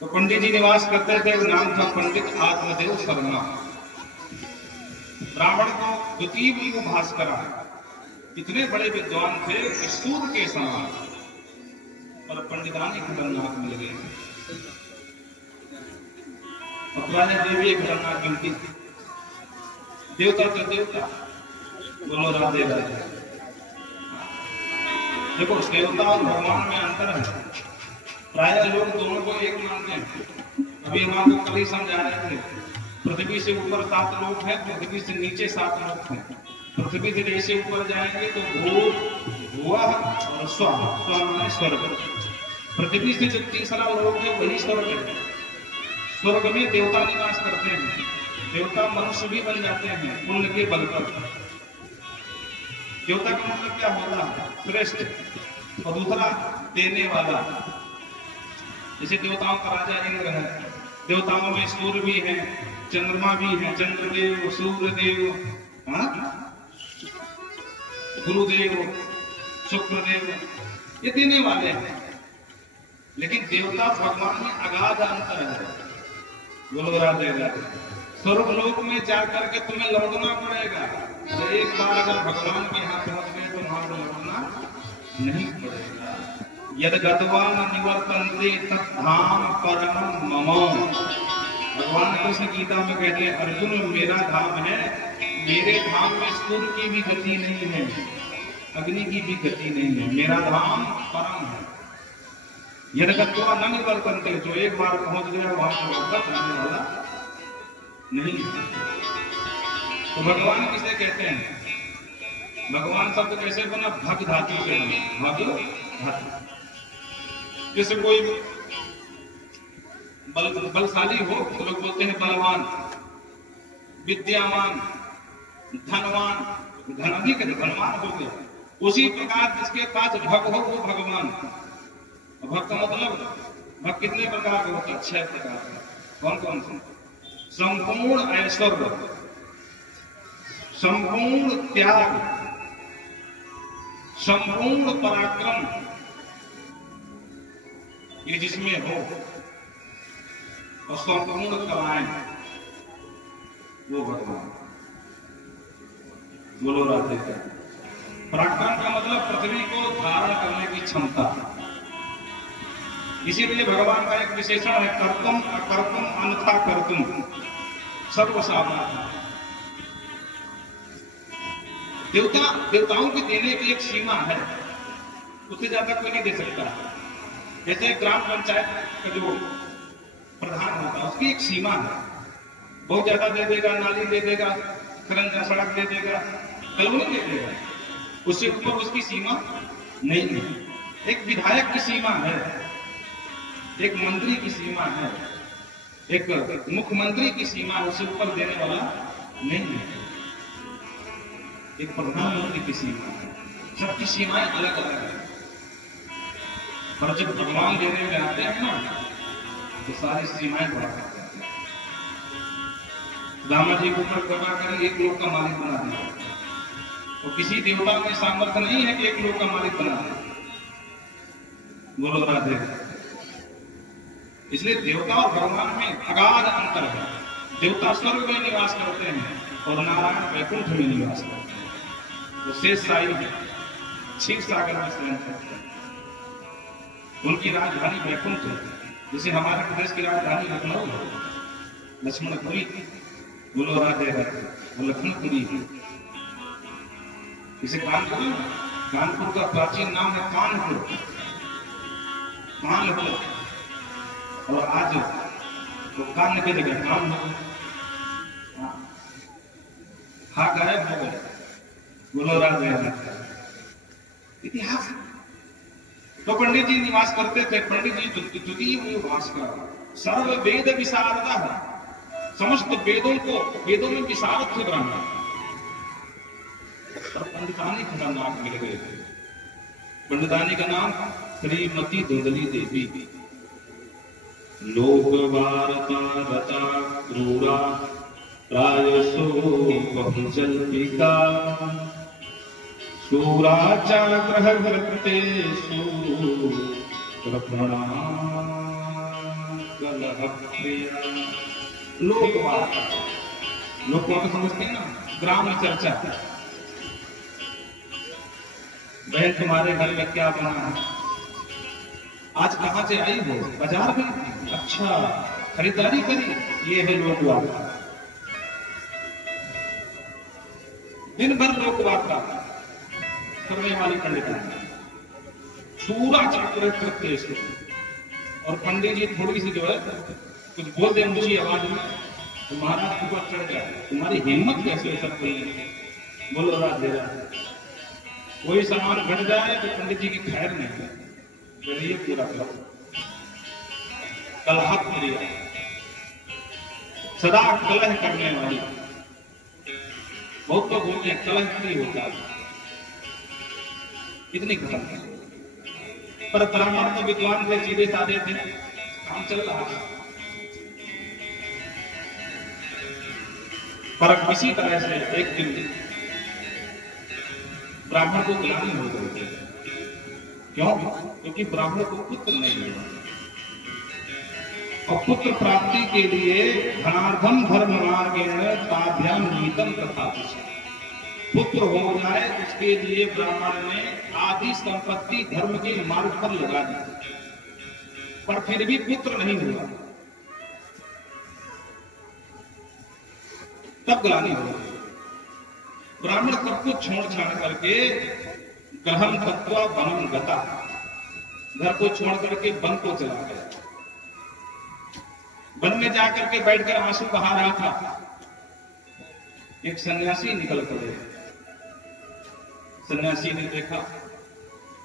तो पंडित जी निवास करते थे, नाम था पंडित आत्मदेव शर्मा। ब्राह्मण को द्वितीय गुरु भास्करा, इतने बड़े विद्वान थे कि सूर्य के समान, और पंडितानी खतरनाक मिल गई। अपराजा देवी खतरनाक मिलती, देवता तो देवता, बोलो राधे राधे। देखो देवता और भगवान में अंतर है। प्राय लोग दोनों को एक मानते हैं। अभी हम आपको कल ही समझा रहे थे, पृथ्वी से ऊपर 7 लोग हैं, पृथ्वी से नीचे 7 लोग हैं। पृथ्वी से जैसे ऊपर जाएंगे तो भू, भुवः और स्वः, स्वः माने स्वर्ग। पृथ्वी से जो तीसरा लोग है वही स्वर्ग है। स्वर्ग में देवता निवास करते हैं। देवता मनुष्य भी बन जाते हैं पुण्य के बल पर। देवता का मतलब क्या होता है? श्रेष्ठ, और दूसरा देने वाला। जैसे देवताओं का राजा इंद्र है, देवताओं में सूर्य भी है, चंद्रमा भी है, चंद्रदेव, सूर्यदेव, गुरुदेव, शुक्रदेव, ये देने वाले हैं। लेकिन देवता भगवान में अगाध अंतर है। बोलो राधे राधे। स्वर्ग लोक में जाकर के तुम्हें लौटना पड़ेगा। तो एक बार अगर भगवान के यहाँ पहुंच गए तो वहां लौटना नहीं पड़ेगा। यद गत्वा न निवर्तन्ते तद्धाम परमं मम। भगवान कृष्ण गीता में कहते हैं, अर्जुन मेरा धाम है, मेरे धाम में सूर्य की भी गति नहीं है, अग्नि की भी गति नहीं है, मेरा धाम परम है। यद गत्वा न निवर्तन्ते, जो एक बार पहुंच गया वहां वापस आने वाला नहीं है। तो भगवान किसे कहते हैं? भगवान शब्द कैसे बना? भग धातु से बना। भग धातु। जैसे कोई बलशाली हो तो लोग बोलते हैं बलवान, विद्यावान, धनवान। धन अधिक धनवान हो गया। उसी प्रकार जिसके पास भग हो वो भगवान। भग का मतलब, भग कितने प्रकार का होता है? 6 प्रकार का। कौन कौन से? संपूर्ण ऐश्वर्य, संपूर्ण त्याग, संपूर्ण पराक्रम, ये जिसमें हो, और संपूर्ण कलाएं, वो भगवान। बोलो राधे। पराक्रम का मतलब पृथ्वी को धारण करने की क्षमता। इसीलिए भगवान का एक विशेषण है, कर्तुम अकर्तुम अन्यथा कर्तुम सर्वसामर्थ्य। देवताओं की देने की एक सीमा है, उससे ज्यादा कोई नहीं दे सकता। जैसे ग्राम पंचायत का जो प्रधान होता है उसकी एक सीमा है, बहुत ज्यादा दे देगा, नाली दे देगा, खरंजा सड़क दे देगा, कॉलोनी दे देगा, उससे ऊपर उसकी सीमा नहीं है। एक विधायक की सीमा है, एक मंत्री की सीमा है, एक मुख्यमंत्री की सीमा है, उससे ऊपर देने वाला नहीं है। एक प्रधानमंत्री की सीमा है, सबकी सीमाएं अलग अलग है। पर जब भगवान देने में आते हैं ना, तो सारी सीमाएं बढ़ा करते हैं। रामा जी को ऊपर कृपा कर एक लोक का मालिक बना दिया, और किसी देवता में सामर्थ्य नहीं है कि एक लोक का मालिक बना दे। बोलो राधे। इसलिए देवता और भगवान में अगाध अंतर है। देवता स्वर्ग में निवास करते हैं और नारायण वैकुंठ में निवास करते हैं। वो शेष साई क्षीर सागर में स्नान करते हैं। उनकी राजधानी वैकुंठ है, जैसे हमारे प्रदेश की राजधानी लखनऊ है, लक्ष्मणपुरी। बोलो राधे राधे। वो लखनऊपुरी है। इसे कानपुर, कानपुर का प्राचीन नाम है कानपुर, कानपुर, और आज वो कान के जगह काम हो, हाँ गायब हो गए। बोलो राधे राधे। इतिहास। तो पंडित जी निवास करते थे। पंडित जी द्वितीय निवास का सर्व वेद विशारदा है, समस्त वेदों को, वेदों में विशारद थे ब्राह्मण। पंडितानी खतरनाक मिल गए थे। पंडितानी का नाम श्रीमती धुंधली देवी। लोक वार्ता रता क्रूरा राजसो बहुजल्पिका शूराचाग्रह कृतेषु कृपणा कलह प्रिया। लोक वार्ता, लोक वार्ता समझते हैं ना, ग्राम चर्चा। बहन तुम्हारे घर में क्या बना है, आज कहां से आई हो, बाजार गई थी, अच्छा खरीदारी करी, ये है लोक वार्ता। दिन भर लोक वार्ता करने वाली पंडितानी। शूराचाग्रह कृतेषु, और पंडित जी थोड़ी सी जो है कुछ बोल दे ऊंची आवाज में तो महाराज ऊपर चढ़ जाए। तुम्हारी हिम्मत कैसे है सब बोलने। बोलो राधे राधे। कोई सामान घट जाए तो पंडित जी की खैर नहीं है, चलिए पूरा करो। कलह प्रिया, सदा कलह करने वाली। बहुत लोग होते हैं कलह प्रिय होता है, इतनी खतरनाक। पर ब्राह्मण तो विद्वान थे, सीधे साधे थे, काम चल रहा था। पर किसी तरह से एक दिन ब्राह्मण को ग्लानि हो गई। क्यों? क्योंकि ब्राह्मण को पुत्र नहीं मिला, और पुत्र प्राप्ति के लिए धनार्धम धर्म मार्गेण साध्याम नीतम तथा पुत्र हो जाए उसके लिए ब्राह्मण ने आदि संपत्ति धर्म के मार्ग पर लगा दी, पर फिर भी पुत्र नहीं हुआ। तब ग्लानि हो गई। ब्राह्मण सब कुछ छोड़ छाड़ करके गहन तत्वा वनम गता, घर को छोड़ करके वन को चला गया। वन में जाकर के बैठकर आंसू बहा रहा था। एक सन्यासी निकल पड़े। सन्यासी ने देखा,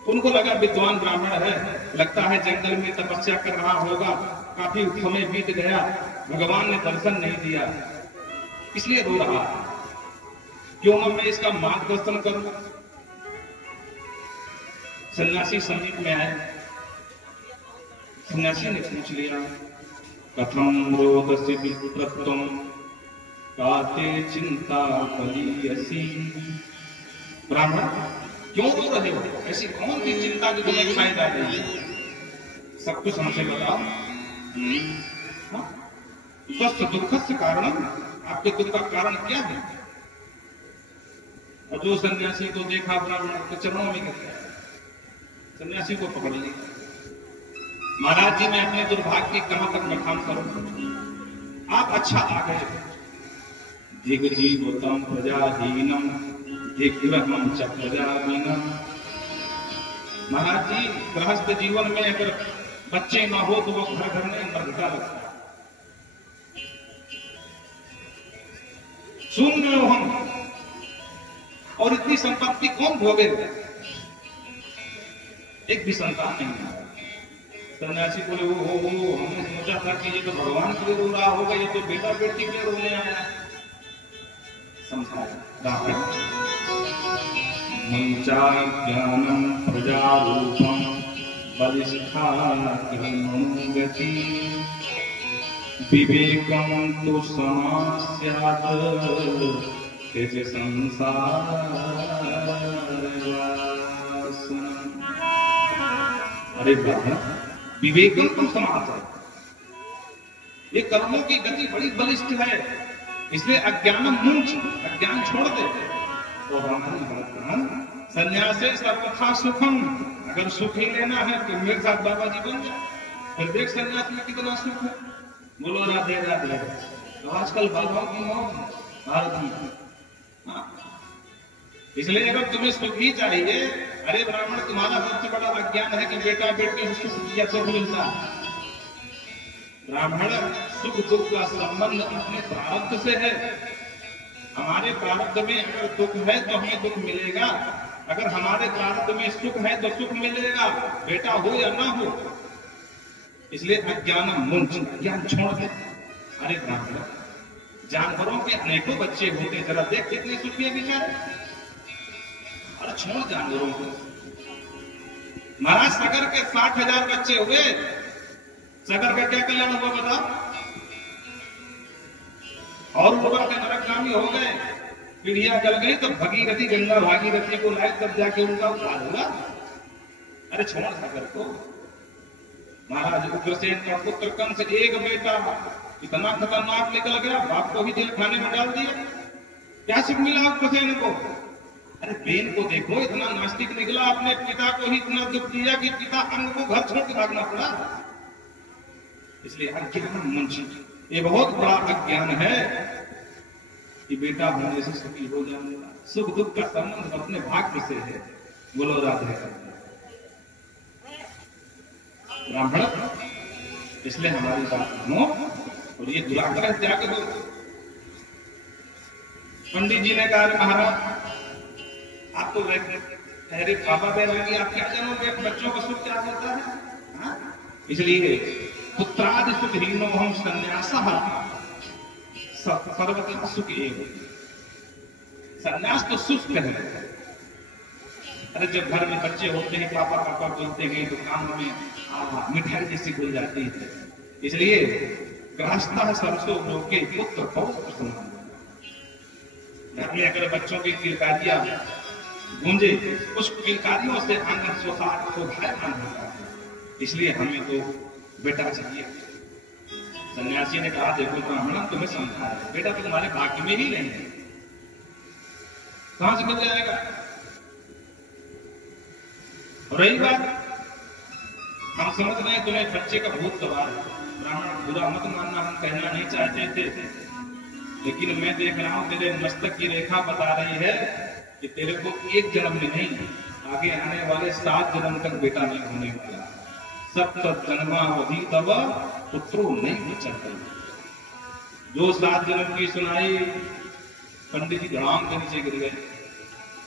उनको लगा विद्वान ब्राह्मण है, लगता है जंगल में तपस्या कर रहा होगा, काफी समय बीत गया, भगवान ने दर्शन नहीं दिया, इसलिए रो रहा है। क्यों ना मैं इसका मार्गदर्शन करूं। सन्यासी समीप में आए। सन्यासी ने पूछ लिया, कथम रोदसी विप्रत्वम काते चिंता कलियसी। ब्राह्मण क्यों रो रहे हो, ऐसी कौन सी चिंता जो तुम्हें खाई जा रही है, सब कुछ हमसे बताओ। स्वस्थ दुख से कारण, आपके दुख का कारण क्या है। और जो सन्यासी को देखा ब्राह्मण के चरणों में गिर गया, सन्यासी को पकड़ लिया। महाराज जी मैं अपने दुर्भाग्य की कहां तक बखान करूं, आप अच्छा आ गए। दिग्जीवतम प्रजाहीनम दिग्ग्रहम च प्रजाहीनम। महाराज जी गृहस्थ जीवन में अगर बच्चे ना हो तो वो घर घर में मरघटा लगता है। सुन रहे हो हम, और इतनी संपत्ति कौन भोगेगा? एक भी संतान नहीं है। सन्यासी बोले ओ हमने सोचा था कि ये तो भगवान के लिए रो रहा होगा, ये तो बेटा बेटी के लिए रोने आया। समझाया ज्ञानम प्रजारूपम बलिष्ठा गति विवेकम तो समास्यात् तेज संसार। अरे ब्राह्मण, विवेकम तो समास है, ये कर्मों की गति बड़ी बलिष्ठ है, इसलिए अज्ञानम मुंच, अज्ञान छोड़ दे। तो संन्यासे सर्वथा सुखम, अगर सुख ही लेना है तो मेरे साथ बाबा जी बन जाए, फिर देख संन्यास में कितना सुख है। बोलो राधे राधे। तो आजकल बाबाओं की मौत भारत में। इसलिए अगर तुम्हें सुख ही चाहिए, अरे ब्राह्मण, तुम्हारा सबसे बड़ा अज्ञान है कि बेटा बेटी से सुख या सुख मिलता है। ब्राह्मण, सुख दुख का संबंध अपने प्रारब्ध से है। हमारे प्रारब्ध में अगर दुख है तो हमें दुख मिलेगा, अगर हमारे प्रारब्ध में सुख है तो सुख मिलेगा, बेटा हो या ना हो। इसलिए अज्ञान मुंच, ज्ञान छोड़ दे। अरे ब्राह्मण, जानवरों के अनेकों बच्चे होते, जरा देख कितने सुखी है बेचारे। अरे छोड़ जानवरों को। महाराज सगर के 60,000 बच्चे हुए, सगर का क्या कल्याण हुआ बताओ? और ऊपर के नरकगामी हो गए, पीढ़ियां गल गई, तो भगीरथी गंगा भागीरथी को लाए, तब जाके उनका उद्धार हुआ। अरे छोड़ सगर को। महाराज उग्रसेन का पुत्र कंस, एक बेटा इतना खतरनाक निकल गया, बाप को ही जेल खाने में डाल दिया। क्या सुख मिला उग्रसेन को? अरे बेन को देखो, इतना नास्तिक निकला, अपने पिता को ही इतना दुख दिया कि पिता अंग को घर छोड़ के भागना पड़ा। इसलिए अज्ञान मुंशी, ये बहुत बड़ा अज्ञान है कि बेटा होने से सुखी हो जाएगा। सुख दुख का संबंध अपने भाग्य से है। बोलो राधे ब्राह्मण। इसलिए हमारी बात सुनो और ये दुराग्रह त्याग दो। पंडित जी ने कहा, महाराज आप तो अरे बाबा बैरागी, आप क्या जानोगे बच्चों का सुख क्या होता है? इसलिए पुत्रादि सुख हीनो हम संन्यासः सर्वथा सुख एव। संन्यास तो शुष्क है। अरे जब घर में बच्चे होते हैं, पापा पापा बोलते हैं, तो काम में मिठाई जैसी घुल जाती है। इसलिए ग्रहस्था सरसों रोके पुत्र पौत्र समान। घर में अगर बच्चों की किलकारियां गूंजे, उस किलकारियों से आंगन शोभायमान होता है। इसलिए हमें तो बेटा चाहिए। सन्यासी ने कहा, देखो ब्राह्मण, तुम्हें समझाया, बेटा तो तुम्हारे भाग्य में ही नहीं है, कहां से मिल जाएगा? और रही बात, हम समझ रहे हैं तुम्हें बच्चे का भूत सवार है। ब्राह्मण, बुरा मत मानना, हम कहना नहीं चाहते थे, लेकिन मैं देख रहा हूं तेरे मस्तक की रेखा बता रही है कि तेरे को एक जन्म में नहीं, आगे आने वाले 7 जन्म तक बेटा नहीं होने वाला। सप्त जन्मावधि तब पुत्रो नहीं चलते। जो 7 जन्म की सुनाई, पंडित जी धड़ाम के नीचे गिर गए।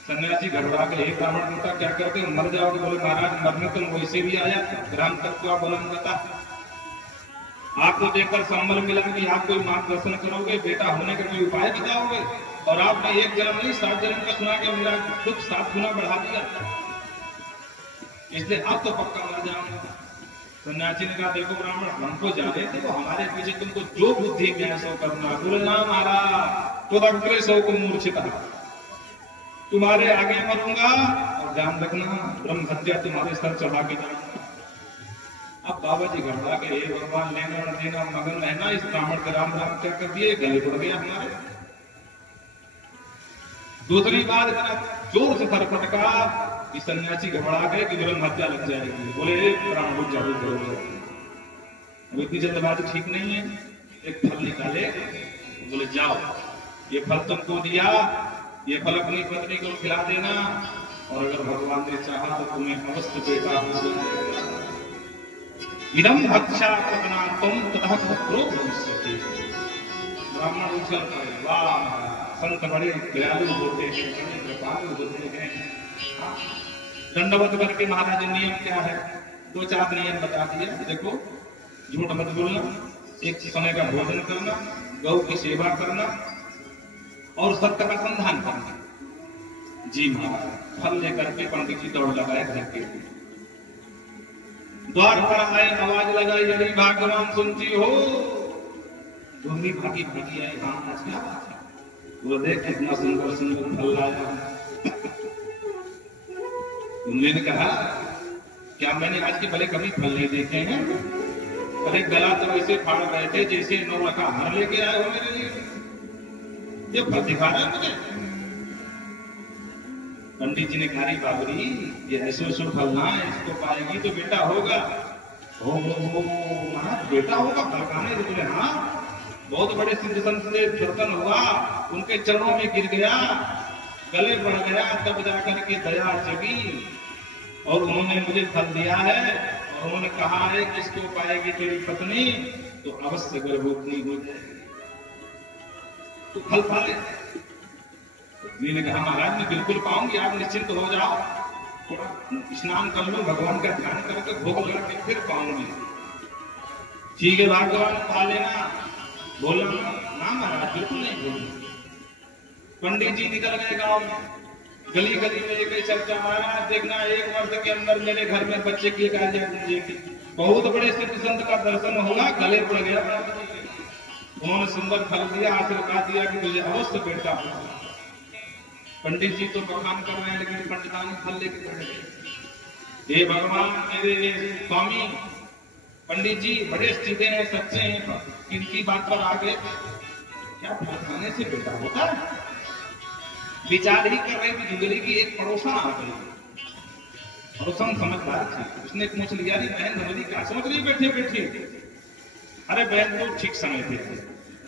सन्यासी घबरा गए, ब्राह्मण बेटा क्या करते, मर जाओगे? बोले महाराज, मरने तो वैसे भी आया, ग्राम तत्वा बलम गता। आपको देखकर संबल मिला कि आप कोई मार्गदर्शन करोगे, बेटा होने का कोई उपाय बताओगे, और आपने 1 जन्म नहीं 7 जन्म का सुना के मेरा दुख 7 गुना बढ़ा दिया। इसलिए आप तो पक्का मर जाओगे। सन्यासी ने कहा, देखो ब्राह्मण, हमको जाने थे, तो हमारे पीछे तुमको जो बुद्धि में सो करना। बोलना महाराज तो अग्रे सौ को मूर्छित, तुम्हारे आगे मरूंगा, और ध्यान रखना ब्रह्म हत्या तुम्हारे सर चढ़ा के जाऊंगा। अब बाबा जी घबरा के, हे भगवान, लेना और देना मगन रहना, इस ब्राह्मण के राम राम क्या कर दिए, गले पड़ गया हमारे। दूसरी बात जोर से सर पटका, कि सन्यासी घबरा गए कि ब्रह्म हत्या लग जाएगी। बोले ब्राह्मण जरूर करोगे, अब इतनी जल्दबाजी ठीक नहीं है। एक फल निकाले, बोले जाओ, ये फल तुमको दिया, ये फल अपनी पत्नी को खिला देना, और अगर भगवान ने चाहा तो तुम्हें अवश्य बेटा हो जाएगा। इदम भक्षा प्रदान तुम तथा पुत्रो भविष्यति। ब्राह्मण उछल पड़े, वाह, संत बड़े दयालु होते हैं, बड़े कृपालु होते हैं। दंडवत करके महाराज नियम क्या है, 2-4 नियम बता दिया। देखो, झूठ मत बोलना, एक समय का भोजन करना, गौ की सेवा करना और सत्य का संधान करना। जी महाराज फल लेकर के पंडित जी दौड़ लगाए घर के। द्वार पर आए, आवाज लगाई, यदि भाग्यवान सुनती हो। दोनों भागी भागी आए, हाँ क्या बात है, वो देख कितना सुंदर सुंदर फल लाया। उन्होंने कहा, क्या मैंने आज के पहले कभी फल नहीं देखे हैं? अरे गला तो ऐसे फाड़ रहे थे जैसे 9 का हार लेके आए हो मेरे लिए, ये फल दिखा रहा है मुझे। पंडित जी ने कहा, बाबरी ये ऐसे फल ना, इसको पाएगी तो बेटा होगा। हो महाराज बेटा होगा फल खाने? बोले हाँ, बहुत बड़े सिद्ध संत से कीर्तन हुआ, उनके चरणों में गिर गया, गले बढ़ गया, तब जाकर के दया जगी और उन्होंने मुझे फल दिया है। और उन्होंने कहा है कि इसको पाएगी तेरी पत्नी तो अवश्य गर्भवती हो जाएगी, तो फल पाले। पत्नी ने कहा, महाराज मैं बिल्कुल पाऊंगी, आप निश्चिंत हो जाओ, थोड़ा स्नान कर लो, भगवान का ध्यान करके भोग लगा के फिर पाऊंगी। ठीक है भगवान पा लेना। बोला ना महाराज बिल्कुल नहीं बोलूंगी। पंडित जी निकल गए गांव में, गली गली में एक चर्चा, महाराज देखना 1 वर्ष के अंदर मेरे घर में बच्चे की बहुत बड़े सिद्ध संत का दर्शन होगा। गले पड़ गया, उन्होंने सुंदर फल दिया, आशीर्वाद दिया कि तुझे अवश्य बेटा होगा। पंडित जी तो बखान कर रहे हैं, लेकिन पंडितानी फल लेके खड़े हैं। हे भगवान, मेरे स्वामी पंडित जी बड़े सीधे हैं, सच्चे हैं, इनकी बात पर आ गए, क्या फल खाने से बेटा होता है? विचार ही कर रहे थे, जुगली की एक पड़ोसन आ गई। पड़ोसन समझदार थी, उसने पूछ लिया, अरे बहन नवली क्या समझ रही बैठे बैठे? अरे बहन तो ठीक समय पे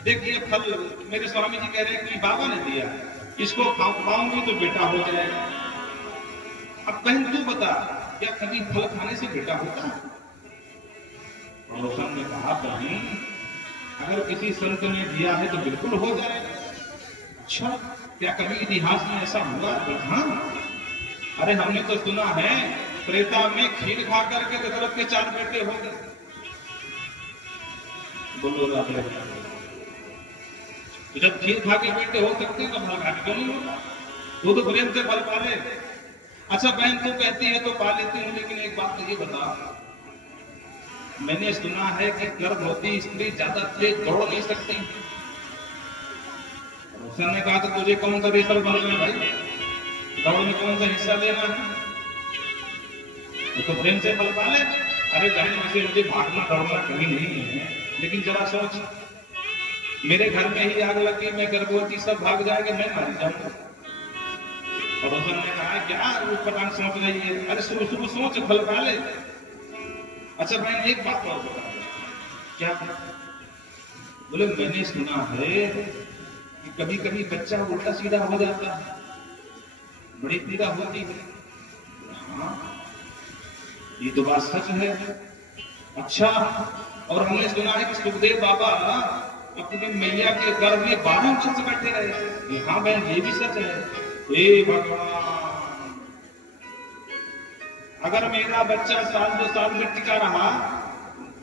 देखिए फल मेरे स्वामी जी कह रहे हैं कि बाबा ने दिया, इसको खाऊंगी तो बेटा हो जाएगा। अब बहन तू बता, क्या कभी फल खाने से बेटा होता है? पड़ोसन ने कहा, बहन अगर किसी संत ने दिया है तो बिल्कुल हो जाएगा। अच्छा, क्या कभी इतिहास में ऐसा हुआ? हाँ, अरे हमने तो सुना है त्रेता में खीर खा करके दशरथ के 4 बेटे हो गए। बोलो राधे। तो जब खीर खा के बेटे हो सकते हैं तो फल खा के क्यों नहीं होगा? वो तो प्रेम से फल पाले। अच्छा बहन तू कहती है तो पा लेती हूँ, लेकिन एक बात मुझे बता, मैंने सुना है कि गर्भवती स्त्री ज्यादा तेज दौड़ नहीं सकती। सर ने कहा, तो तुझे कौन सा रेसर बनना है भाई, दौड़ में कौन सा हिस्सा लेना है? तो प्रेम से फल पाले। अरे बहन वैसे मुझे भागना दौड़ना कभी नहीं है, लेकिन जरा सोच, मेरे घर में ही आग लगी, मैं गर्भवती, सब भाग जाएंगे, मैं मर जाऊंगा। पड़ोसन ने कहा, क्या पटांग सोच रही है? अरे शुरू शुरू सोच, फल पाले। अच्छा बहन एक बात और बता, क्या? बोले मैंने सुना है कि कभी कभी बच्चा उल्टा सीधा हो जाता है, बड़ी पीड़ा होती है। हाँ, ये तो बात सच है। अच्छा, और हमने सुना है कि सुखदेव बाबा अपनी मैया के गर्भ में 12 वर्ष बैठे रहे। हाँ बहन ये भी सच है। हे भगवान, अगर मेरा बच्चा 1-2 साल में टिका रहा,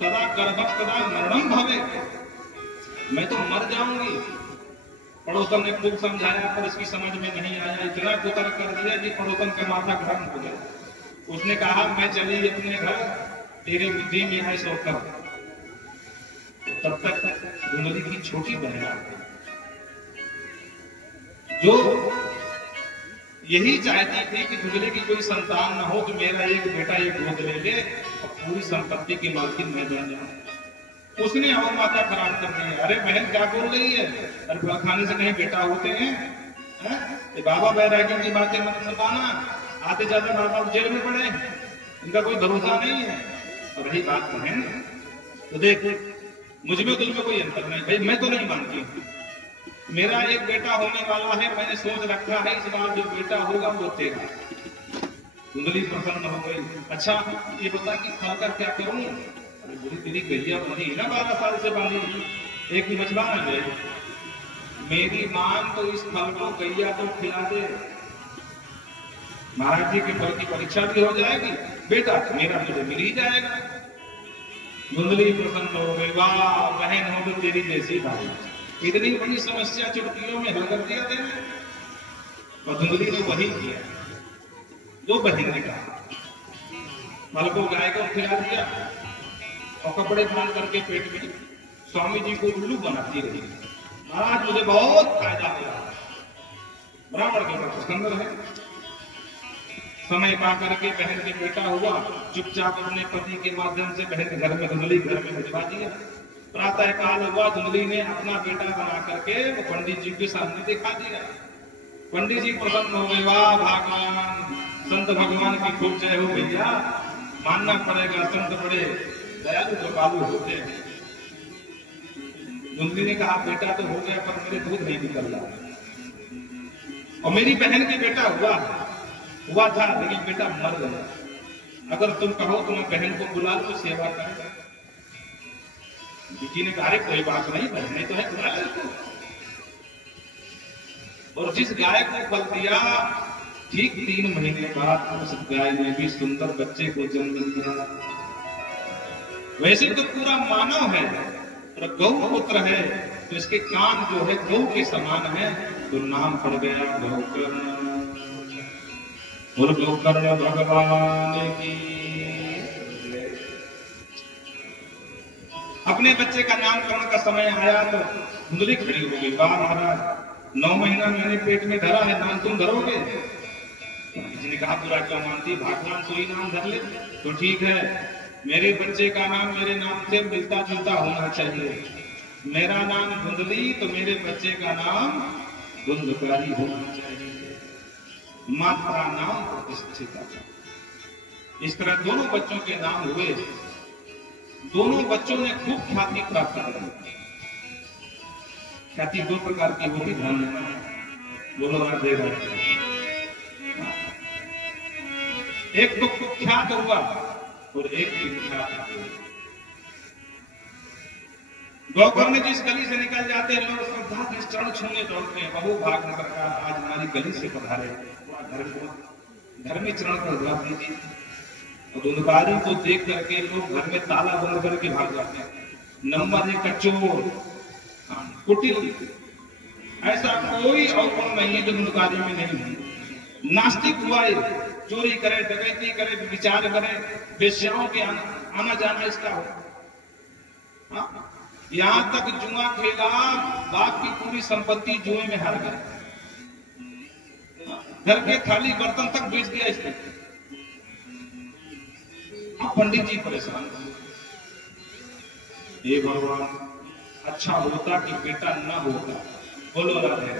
तदा गर्भक तदा मरणम भवे, मैं तो मर जाऊंगी। पड़ोसन ने खूब समझाया पर इसकी समझ में नहीं आया, इतना कुतर कर दिया कि पड़ोसन का माथा गरम हो गया। उसने कहा, मैं चली अपने घर, तेरे बुद्धि में है सोकर। तब तक धुंधली की छोटी बहन जो यही चाहती थी कि धुंधली की कोई संतान न हो, तो मेरा एक बेटा एक गोद ले ले और पूरी संपत्ति की मालकिन मैं बन जाऊं। उसने और माता खराब कर दी। अरे बहन क्या बोल रही है? अरे फल खाने से कहीं बेटा होते हैं? ये बाबा बैरागी की बातें मत सुनाना, आते जाते बाबा जेल में पड़े, इनका कोई भरोसा नहीं है। और रही बात बहन, तो देख मुझ में तुझ में कोई अंतर नहीं भाई, मैं तो नहीं मानती। मेरा एक बेटा होने वाला है, मैंने सोच रखा है इस बार जो बेटा होगा वो तेरा। धुंधली प्रसन्न हो गई। अच्छा ये बता कि खाकर क्या करूं? अरे बोली तेरी गैया बनी ना 12 साल से बांधी, एक ही बचवा है। मेरी मान तो इस फल को गैया तो खिला दे, महाराज जी के फल की परीक्षा भी हो जाएगी, बेटा मेरा तुझे मिल ही जाएगा। धुंधली प्रसन्न हो गई, वाह बहन हो तो तेरी जैसी भाई, इतनी बड़ी समस्या चुटकियों में हल कर दिया तेने। और धुंधली ने वही किया जो बहन ने कहा, फल को गाय को खिला दिया और कपड़े बांध करके पेट में स्वामी जी को उल्लू बनाती रही। महाराज मुझे बहुत फायदा हुआ, ब्राह्मण के पास सुंदर है। समय पा करके बहन के बेटा हुआ, चुपचाप अपने पति के माध्यम से बहन के घर में धुंधली घर में भिजवा दिया। प्रातः काल हुआ, धुंधली ने अपना बेटा बना करके वो पंडित जी के सामने दिखा दिया। पंडित जी प्रसन्न हो गए, वाह भगवान, संत भगवान की खूब जय हो भैया, मानना पड़ेगा संत बड़े दयालु कृपालु होते हैं। धुंधली ने कहा बेटा तो हो गया पर मेरे दूध नहीं निकल रहा, और मेरी बहन के बेटा हुआ था लेकिन बेटा मर गया। अगर तुम कहो तो मैं बहन को बुला लो सेवा करेगा। जी ने कहा कोई बात नहीं, बहन तो है, बुला लो। और जिस गाय को फल दिया ठीक 3 महीने बाद उस गाय ने भी सुंदर बच्चे को जन्म दिया। वैसे तो पूरा मानव है और गौ पुत्र है, तो इसके कान जो है गौ के समान है, तो नाम पड़ गया गौकर्ण। गौकर्ण भगवान की। अपने बच्चे का नामकरण का समय आया तो धुंधली खड़ी हो गई, वाह महाराज 9 महीना मैंने पेट में धरा है, नाम तुम धरोगे? किसी ने कहा पूरा क्यों मानती, भगवान कोई नाम धर ले तो ठीक है, मेरे बच्चे का नाम मेरे नाम से मिलता जुलता होना चाहिए। मेरा नाम धुंधली तो मेरे बच्चे का नाम धुंधकारी होना चाहिए। मात्रा नाम प्रतिष्ठित। इस तरह दोनों बच्चों के नाम हुए, दोनों बच्चों ने खूब ख्याति प्राप्त की। ख्याति 2 प्रकार की होती, ध्यान बोलो राधे राधे। एक तो कुख्यात हुआ और एक विख्यात हुआ। गौकर्ण जिस गली से निकल जाते हैं लोग श्रद्धा के चरण छूने दौड़ते हैं, बहु भाग सरकार आज हमारी गली से पधारे, घर में चरण कर दवा दीजिए। और धुंधकारी को देख करके लोग घर में ताला बंद करके भाग जाते हैं। नंबर 1 का चोर, कुटिल, ऐसा कोई अवगुण नहीं है जो धुंधकारी में नहीं है। नास्तिक हुआ, चोरी करे, डकैती करे, विचार करे, वेश्याओं के आना जाना इसका हो। यहां तक जुआ खेला, बाप की पूरी संपत्ति जुए में हार गए, घर के थाली बर्तन तक बेच दिया इसने। पंडित जी परेशान, हे भगवान अच्छा होता कि बेटा न होता। बोलो राधे।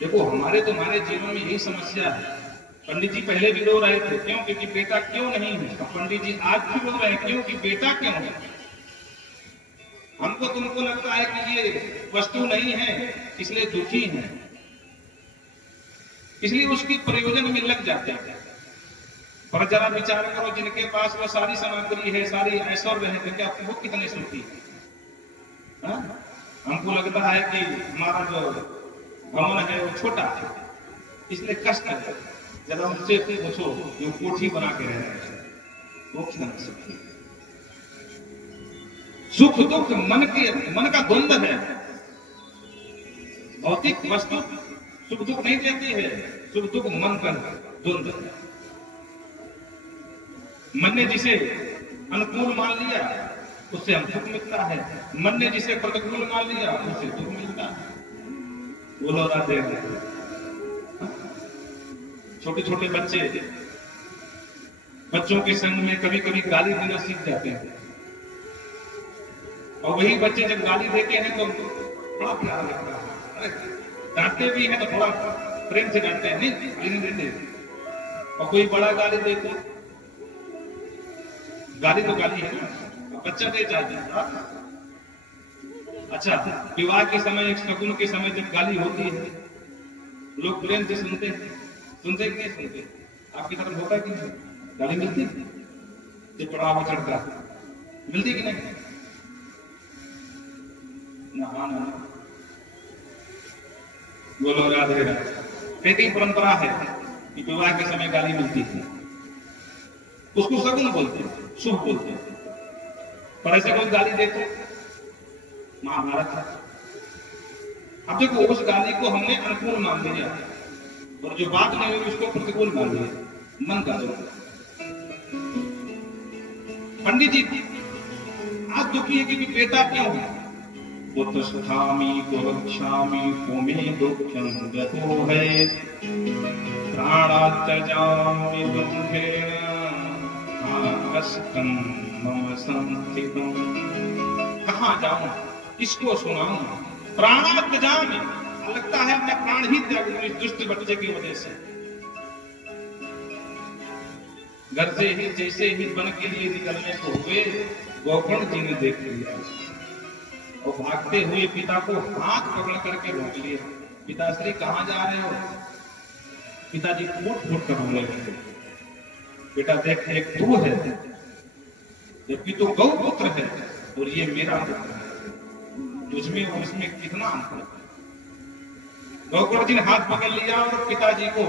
देखो हमारे तुम्हारे जीवन में यही समस्या है। पंडित जी पहले भी रो रहे थे, क्यों? क्योंकि बेटा क्यों नहीं है। पंडित जी आज भी रो रहे हैं, क्यों? कि बेटा क्यों है। हमको तुमको लगता है कि ये वस्तु नहीं है इसलिए दुखी है, इसलिए उसकी प्रयोजन में लग जाते हैं। पर जरा विचार करो, जिनके पास वो सारी सामग्री है, सारी ऐश्वर्य है, तो क्या वो कितने सुखी है? हमको लगता है कि हमारा जो भवन है वो छोटा है इसलिए कष्ट है। जरा उनसे पूछो जो कोठी बना के रह रहे हैं वो कितना सुखी। सुख दुख मन का द्वंद्व है। भौतिक वस्तु सुख दुख नहीं देती है, सुख दुख मन का द्वंद्व है। मन ने जिसे अनुकूल मान लिया उससे हम सुख मिलता है, मन ने जिसे प्रतिकूल मान लिया उससे दुख मिलता है। बोलो राधे राधे। छोटे छोटे बच्चे, बच्चों के संग में कभी कभी गाली देना सीख जाते हैं, और वही बच्चे जब गाली देते हैं तो बड़ा प्यार लगता है। अरे डांटते भी हैं तो थोड़ा प्रेम से डांटते हैं, नहीं देते। और कोई बड़ा गाली देते, गाली तो गाली है ना, बच्चा दे जाते हैं। अच्छा, विवाह के समय, एक शगुन के समय जब गाली होती है लोग प्रेम से सुनते हैं, सुनते कि नहीं सुनते? आपकी तरफ होता है कि नहीं? गाली मिलती जब पड़ावा चढ़ता, मिलती कि नहीं? नहाना। बोलो राधे राधे। वैदिक परंपरा है कि विवाह के समय गाली मिलती है, उसको शगुन बोलते हैं, शुभ बोलते हैं। पर ऐसे कोई गाली देते महाभारत है। अब देखो उस गाली को हमने अनुकूल मान लिया और जो बात नहीं हुई उसको प्रतिकूल मान लिया। मन का दोष। पंडित जी आज दुखी है कि बेटा क्यों है? पुत्रस्थामी कुरक्षामी कोमे दुःखं गतो है प्राणात्यजामि दुःखेन कष्टं मम संस्थितम्। कहाँ जाऊं, किसको सुनाऊं? प्राणात्यजामि, लगता है मैं प्राण ही त्याग दूं इस दुष्ट बच्चे की वजह से। घर से ही जैसे ही वन के लिए निकलने को हुए गोकर्ण जी ने देख लिया और भागते हुए पिता को हाथ पकड़ करके रोक लिया। पिताश्री कहाँ जा रहे हो? पिताजी फूट फूट कर रोने लगे। बेटा देख, एक तू है जबकि तू गौ पुत्र है और ये मेरा पुत्र है, तुझमें और उसमें कितना अंतर है। गोकर्ण जी ने हाथ पकड़ लिया और पिताजी को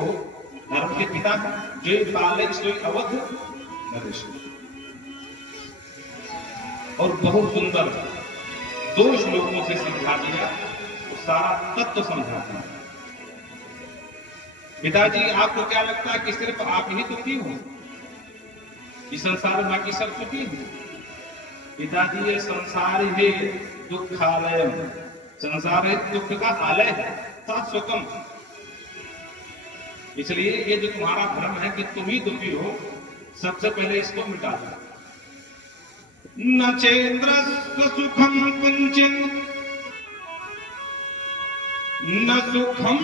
धर्म के पिता जो पाले सोई अवध नरेश और बहुत सुंदर 2 श्लोकों से समझा दिया, तो सारा तत्व समझा दिया। पिताजी आपको क्या लगता है कि सिर्फ आप ही दुखी हो? इस संसार में बाकी सब सुखी हो? पिताजी ये संसार ही दुखालय, संसार है दुख का आलय है, शाश्वतम। इसलिए ये जो तुम्हारा भ्रम है कि तुम ही दुखी हो, सबसे पहले इसको मिटा दो। न चेन्द्रस्य सुखम कुंचित न सुखम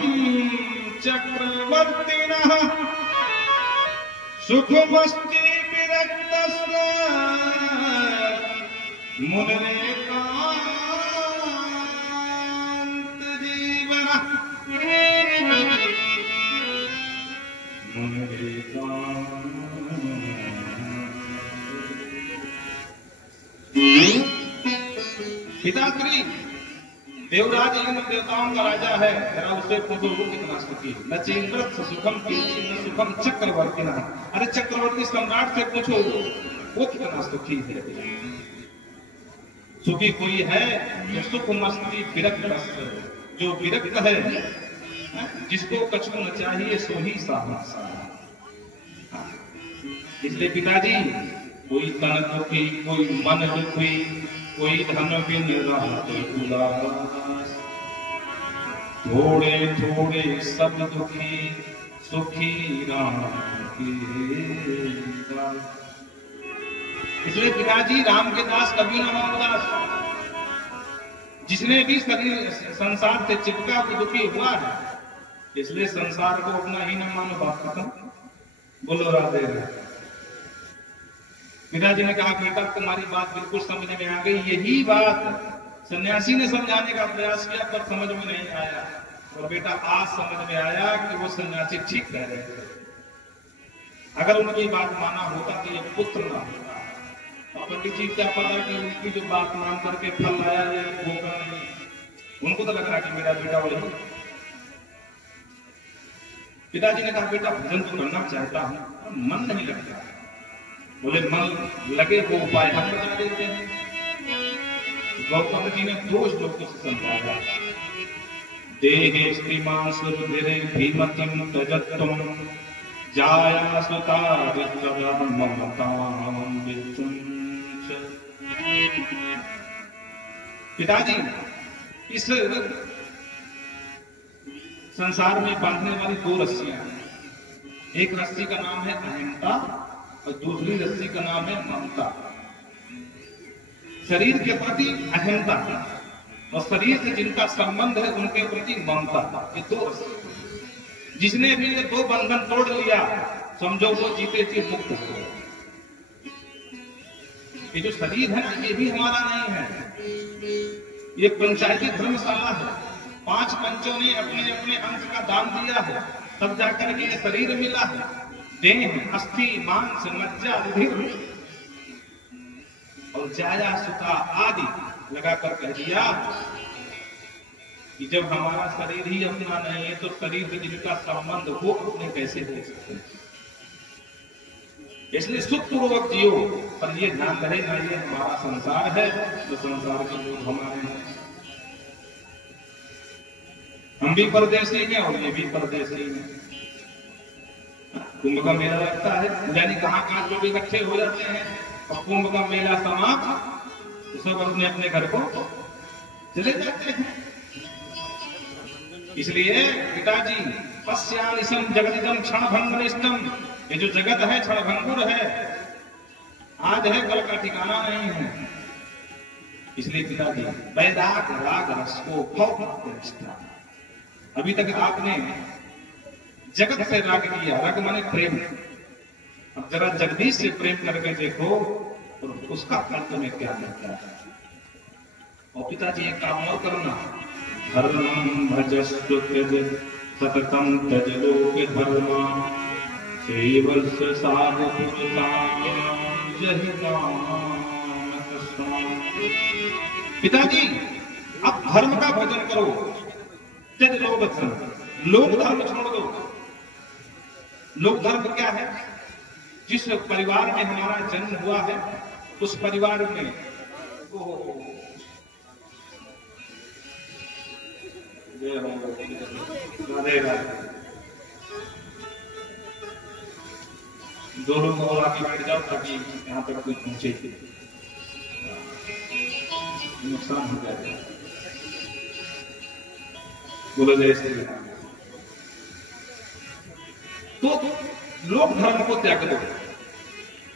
चक्रवर्तिनः सुखमस्ति विरक्तस्य मुनेकान्त जीवनः। पिताश्री देवराज इंद्र देवताओं का राजा है, जरा उससे पूछो वो कितना सुखी। न चेन्द्रस्य सुखम किंचित न सुखम चक्रवर्तिनः। अरे चक्रवर्ती सम्राट से पूछो वो कितना सुखी है। सुखी कोई है जो सुख मस्ती विरक्त, जो विरक्त है, जिसको कछु न चाहिए सो ही साहसा। इसलिए पिताजी कोई तन दुखी, कोई मन दुखी, कोई धन बिन रहते उदास, थोड़े थोड़े सब दुखी सुखी राम के दास। इसलिए पिताजी राम के दास कभी न हो उदास। जिसने भी शरीर संसार से चिपका वो दुखी हुआ है, इसलिए संसार को अपना ही न मानो। बात खत्म। बोलो राधे राधे। पिताजी ने कहा बेटा तुम्हारी बात बिल्कुल समझ में आ गई। यही बात सन्यासी ने समझाने का प्रयास किया पर समझ में नहीं आया, और बेटा आज समझ में आया कि वो सन्यासी ठीक कह रहे थे। अगर उनकी बात माना होता तो ये पुत्र ना होता। और पंडित जी क्या पता कि उनकी जो बात मान करके फल लाया ये होगा नहीं। उनको तो लग रहा कि मेरा बेटा वही। पिताजी ने कहा बेटा भजन तो करना चाहता हूं, मन नहीं लगता। बोले मन लगे वो उपाय हम बता देते हैं। गौतम जी ने 2 श्लोकों से समझाया। देहे श्रीमान सुरुधिरे भीमतिम तजत्तम जाया सुता ममताम विचुंच। पिताजी इस संसार में बांधने वाली 2 रस्सियां हैं। एक रस्सी का नाम है अहंता और दूसरी रस्सी का नाम है ममता। शरीर के प्रति अहंता और शरीर से जिनका संबंध है उनके प्रति ममता, ये 2 रस्सी। जिसने भी ये 2 बंधन तोड़ लिया समझो वो जीते जी मुक्त हो। ये जो शरीर है ना ये भी हमारा नहीं है, ये पंचायती धर्मशाला है। 5 पंचों ने अपने अपने अंश का दान दिया है, तब जाकर के ये शरीर मिला है। देह अस्थि मांस मज्जा रुधिर और जाया सुता आदि लगा कर कह दिया कि जब हमारा शरीर ही अपना नहीं है तो शरीर से जिनका संबंध वो अपने कैसे हो सकते हैं। इसलिए सुखपूर्वक जियो, पर ये ध्यान रहे ना ये हमारा संसार है तो संसार के लोग हमारे हैं। हम भी परदेशी हैं और ये भी परदेशी हैं। कुंभ का मेला लगता है, यानी कहाँ लोग इकट्ठे हो जाते हैं और कुंभ का मेला समाप्त तो सब अपने अपने घर को चले जाते हैं। इसलिए पिताजी पश्यानिशम जगदिदम क्षणभंगुरिष्टम, ये जो जगत है क्षणभंगुर है, आज है कल का ठिकाना नहीं है। इसलिए पिताजी वैराग राग रस को अभी तक आपने जगत से राग किया, राग माने प्रेम। अब जरा जगदीश से प्रेम करके देखो और उसका फल तुम्हें क्या मिलता है। और पिताजी एक काम और करना, धर्मं भजस्व त्यज सततं त्यज लोके धर्मा सेवस्य साधुपुरुषां जहि नाम कृष्ण। पिताजी अब धर्म का भजन करो, त्यज लोक धर्म, लोक धर्म छोड़ दो। लोक धर्म क्या है? जिस परिवार में हमारा जन्म हुआ है उस परिवार में दो लोग और आगे बैठ जाओ ताकि यहाँ तक कोई पहुंचे, नुकसान हो जाएगा। बोलो जय श्री राम। तो लोक धर्म को त्याग दो।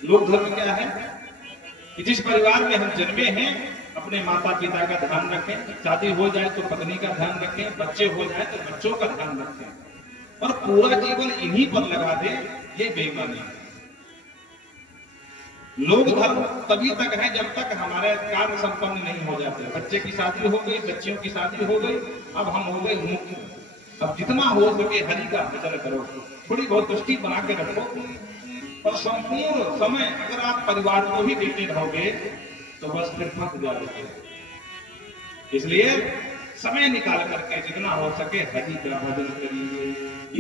लोक धर्म क्या है कि जिस परिवार में हम जन्मे हैं अपने माता पिता का ध्यान रखें, शादी हो जाए तो पत्नी का ध्यान रखें, बच्चे हो जाए तो बच्चों का ध्यान रखें और पूरा जीवन इन्हीं पर लगा दे, ये बेईमानी है। लोक धर्म तभी तक है जब तक हमारे कार्य संपन्न नहीं हो जाते। बच्चे की शादी हो गई, बच्चियों की शादी हो गई, अब हम हो गए मुक्त। अब जितना हो सके हरि का भजन करो, थोड़ी बहुत दृष्टि बना के रखो, और संपूर्ण समय अगर आप परिवार को ही देते रहोगे तो बस फिर फंस जाओगे। इसलिए समय निकाल करके जितना हो सके हरि का भजन करिए।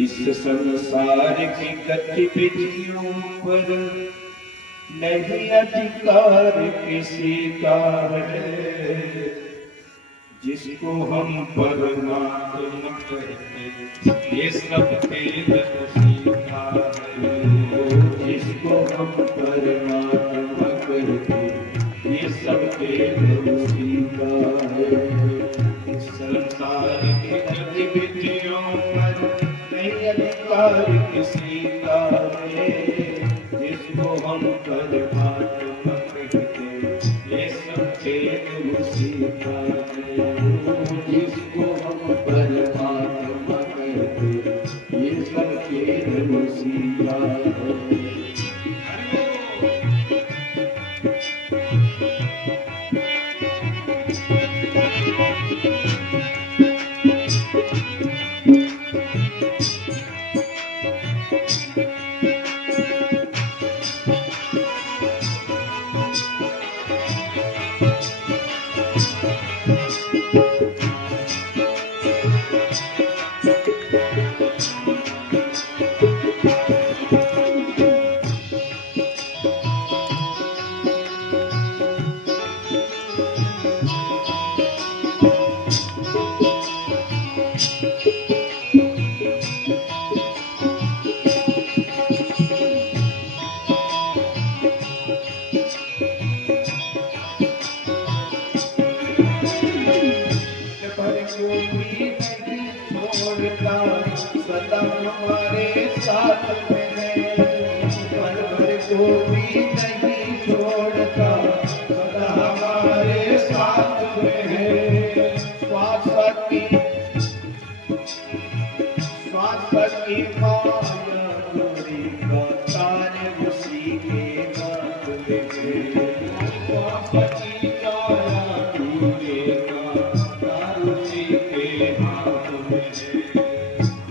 इस संसार की गतिविधियों पर नहीं अधिकार किसी का है, जिसको हम परमात्मा कहते ये सब तेज उसी का है। जिसको हम परमात्मा कहते ये सब तेज उसी का है। इस संसार की गतिविधियों पर नहीं अधिकार किसी का है, जिसको हम परमात्मा कहते ये सब तेज उसी का है। जिसको हम परमात्मा कहते ये सब तेज उसी का है। सदा हमारे साथ में है, पर को भी नहीं छोड़ता, सदा हमारे साथ में है। श्वास की माया गोरी का तार उसी के हाथ में है। श्वास की माया गोरी का तार उसी के हाथ में है।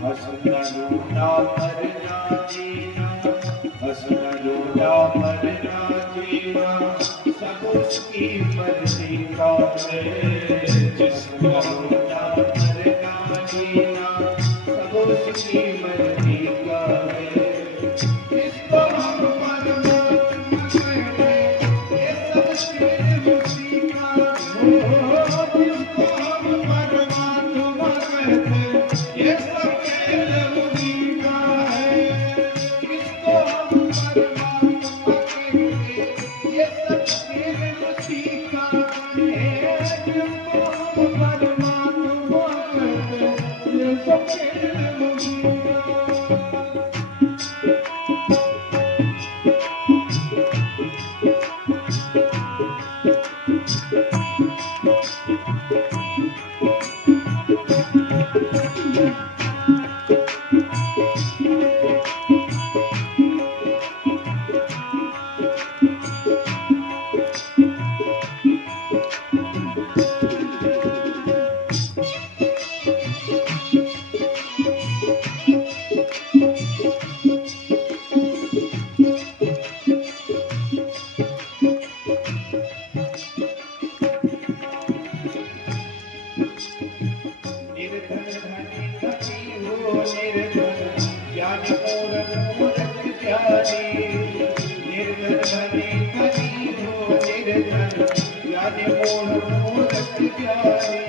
हंसना रोना मरना जीना, हंसना रोना मरना जीना, जीना सब उसकी मर्जी का है। इसको हम परमात्मा कहते ये सब खेल उसी का है। इसको हम परमात्मा कहते ये सब खेल उसी का है। इसको हम परमात्मा कहते ये सब खेल उसी का है। इसको हम परमात्मा कहते ये सब खेल उसी का है। निर्धन धनी धनी हो निर्धन ज्ञानी मूढ़ मूढ़ ज्ञानी। निर्धन धनी धनी हो निर्धन ज्ञानी मूढ़ मूढ़ ज्ञानी।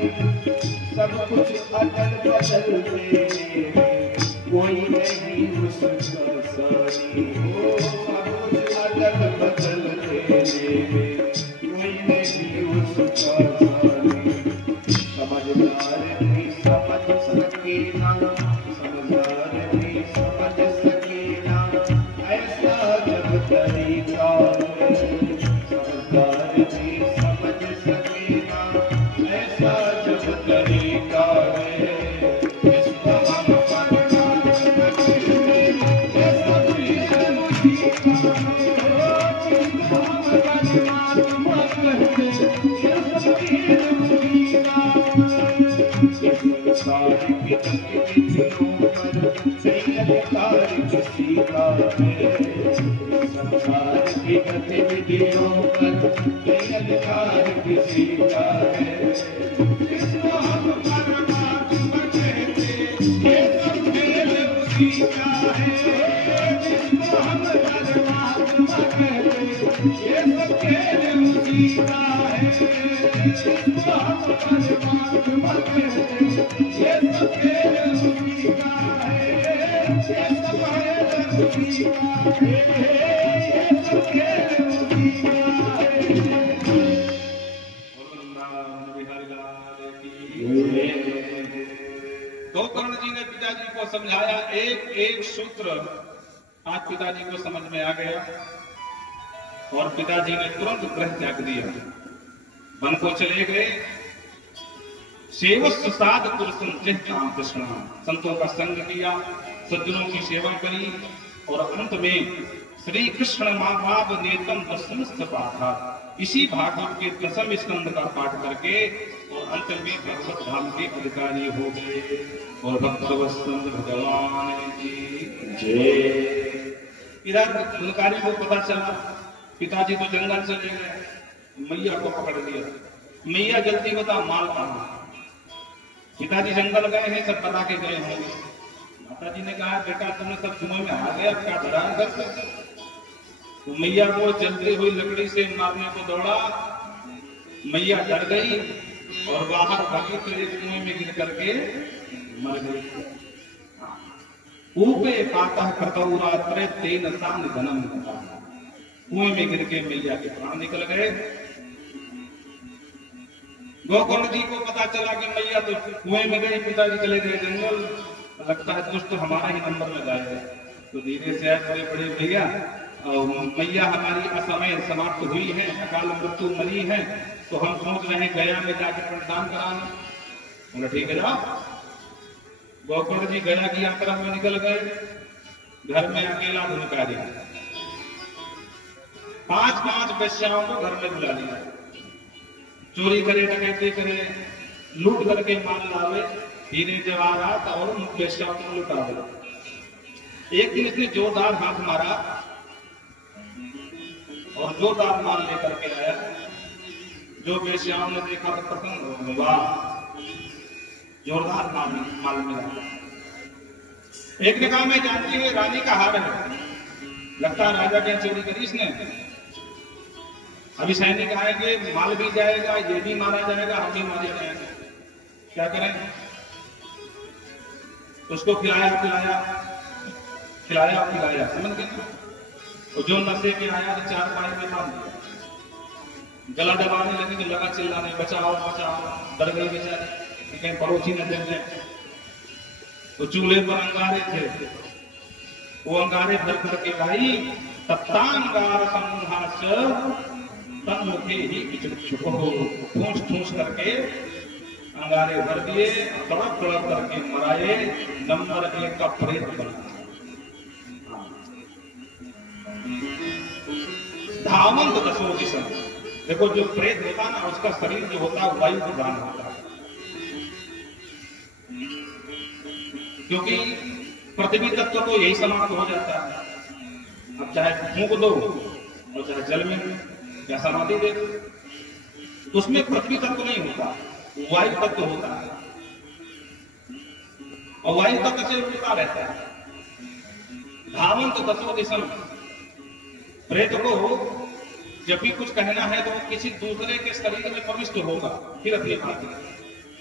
सब कुछ अदल बदल देने में कोई नहीं उसका सानी हो। सब कुछ अदल बदल देने में कोई नहीं उसका सानी। समझदार भी समझ सके ना समझदार भी समझ सके ना ऐसा जब तरीका है। समझदार भी समझ सके ना ऐसा जब तरीका है। इसको हम परमात्मा कहते ये सब खेल उसी का है। इसको हम परमात्मा कहते ये सब खेल उसी का है। संसार की गतिविधियों पर कई अधिकार किसी का है। संसार की गतिविधियों पर कई अधिकार किसी का है। इसको हम परमात्मा कहते ये सब खेल उसी का है। इसको हम परमात्मा कहते ये सब खेल उसी का है। इसको हम परमात्मा कहते ये सब खेल उसी का है। ये सब खेल उसी का है। ये सब खेल उसी का है। गोकर्ण जी ने पिताजी को समझाया, एक एक सूत्र आज पिताजी को समझ में आ गया और पिताजी ने तुरंत ग्रह त्याग दिया, वन को चले गए। सेवस्व साध पुरुषम चित्ताम कृष्ण, संतों का संग किया, सज्जनों की सेवा करी और अंत में श्री कृष्ण महाभाव नेतम दशमस्त पाठा, इसी भागवत के दशम स्कंद का पाठ करके और अंत में भगवत धाम के अधिकारी हो गए। और भक्तवत्सल भगवान की जय। इधर धुनकारी को पता चला, पिताजी तो जंगल चले गए, मैया को पकड़ लिया। मैया जल्दी बता माल कहाँ? पिताजी जंगल गए हैं, सब बता के गए होंगे। माताजी ने कहा बेटा तुमने सब कुएं में आ गया, क्या भरा घर पे? तो मैया को जलती हुई लकड़ी से मारने को दौड़ा, मैया डर गई और बाहर भागी तो एक कुएं में गिर करके मर गई। ऊपे पाता कतौरात्रे तेन सांग धनम, कुएं में गिर के मैया के प्राण निकल गए। गोकर्ण जी को पता चला कि मैया तो कुएं में गई, पिताजी चले गए जंगल, लगता है दुष्ट हमारा ही नंबर लगाएगा। तो धीरे से बड़े बड़े भैया मैया हमारी असमय समाप्त हुई है, अकाल मृत्यु मरी है, तो हम सोच रहे हैं गया में जाकर प्रदान कराना। बोला ठीक है जाओ। गोकर्ण जी गया की यात्रा में निकल गए। घर में अकेला धुनकारी, 5-5 वेश्याओं को घर में बुला लिया, चोरी करे, डकैती करे, लूट करके माल लावे, हीरे जवाहरात और वेश्याओं को लुटा दे। एक दिन इसने जोरदार हाथ मारा और जोरदार माल लेकर के आया। जो वेश्याओं ने देखा तो प्रसन्न हो गए, वाह जोरदार माल मिला। एक ने कहा मैं जानती हूँ रानी का हार है, लगता है राजा के चोरी करी इसने। अभी सैनिक आएंगे, माल भी जाएगा, ये भी मारा जाएगा, हम भी मारे जाएंगे, क्या करें? उसको खिलाया पिलाया, समझ गए? तो जो नशे में आया तो 4 पाई में मार दिया, गला दबाने लगे तो लगा चिल्लाने, बचाओ बचाओ, डर गई बेचारी कहीं पड़ोसी न देख जाए। तो चूल्हे पर अंगारे थे, वो अंगारे भर भर के भाई तत्तांगार समूहाच तन्मुखे ही ठूस ठूस करके अंगारे भर दिए, तड़प तड़प करके मराए। नंबर 1 का प्रेत बना। धावंत दसो दिशा। देखो जो प्रेत होता ना, उसका शरीर जो होता है वायु प्रधान होता है, क्योंकि पृथ्वी तत्व तो यही समाप्त हो जाता है। अब चाहे फूंक दो और चाहे जल में या समाधि दे दो, उसमें पृथ्वी तत्व नहीं होता, वायु तत्व होता है, और वायु तत्व से उड़ता रहता है। धावंत दसो दिशम। प्रेत को जब भी कुछ कहना है तो वो किसी दूसरे के शरीर में प्रविष्ट होगा, फिर अपनी बात है,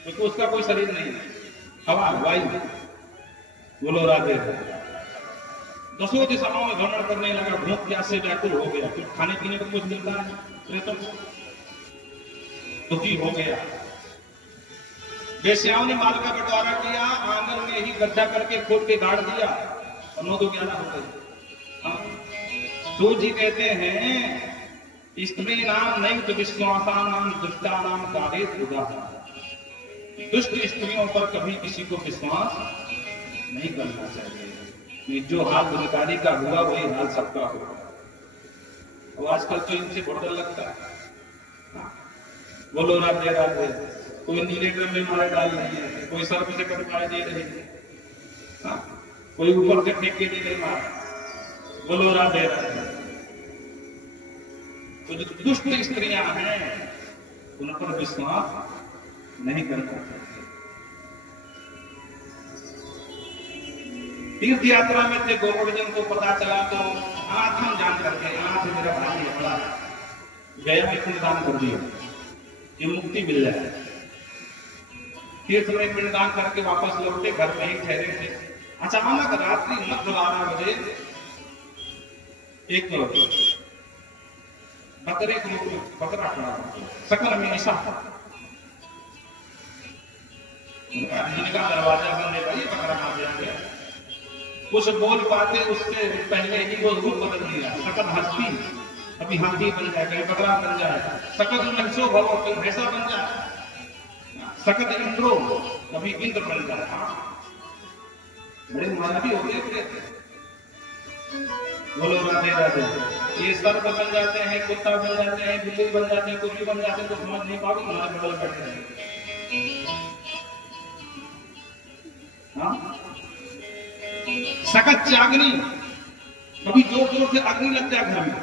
क्योंकि उसका कोई शरीर नहीं है, हवा वायु। बोलो राधे। दसों दिशाओं में भ्रमण करने लगा, भूख प्यास से व्याकुल हो गया, कुछ खाने पीने को कुछ मिलता है प्रेतों को, दुखी हो गया। वेश्याओं ने माल का बंटवारा किया, आंगन में ही गड्ढा करके खोल के गाड़ दिया, और 9 तो 11 हो गए। तो जी कहते हैं स्त्री नाम नहीं तो विश्वासा नाम दुष्टा नाम कार्य उदाहरण। दुष्ट स्त्रियों पर कभी किसी को विश्वास नहीं करना चाहिए। जो हाल गुनकारी का हुआ वही हाल सबका होगा। और आजकल तो इनसे बहुत डर लगता है। बोलो राधे राधे। कोई नीले ड्रम में मारे डाल रही है, कोई सर्प से कटवाए दे रही है, कोई ऊपर से फेंक के दे मार। बोलो राधे राधे। तो जो दुष्ट स्त्रियां हैं उन पर विश्वास नहीं करना चाहिए। तीर्थ यात्रा में थे, गोवर्धन को पता चला तो आत्म जान करके आंख मेरा भाई बड़ा गया में पिंडदान कर दिया, ये मुक्ति मिल जाए। तीर्थ में पिंडदान करके वापस लौटे, घर में ही ठहरे थे। अचानक रात्रि मध्य 12 बजे एक बकरे को बकरा खड़ा सकल में ऐसा जिनका दरवाजा बंद है, भाई बकरा मार दिया। कुछ बोल पाते उससे पहले ही वो रूप बदल दिया। सकल हस्ती अभी हाथी बन जाए, कहीं बकरा बन जाए। सकल नक्शो भव कभी भैंसा बन जाए। सकल इंद्रो कभी इंद्र बन जाए। बड़े मानवी होते थे। बोलो राधे राधे। ये सर्प बन जाते हैं, कुत्ता बन जाते हैं, बिल्ली बन जाते हैं, कुछ भी बन जाते हैं, तो समझ नहीं पाओगे, तुम्हारे बगल बैठे हैं। सकत चागनी कभी जोर जोर से अग्नि लग जाए घर में,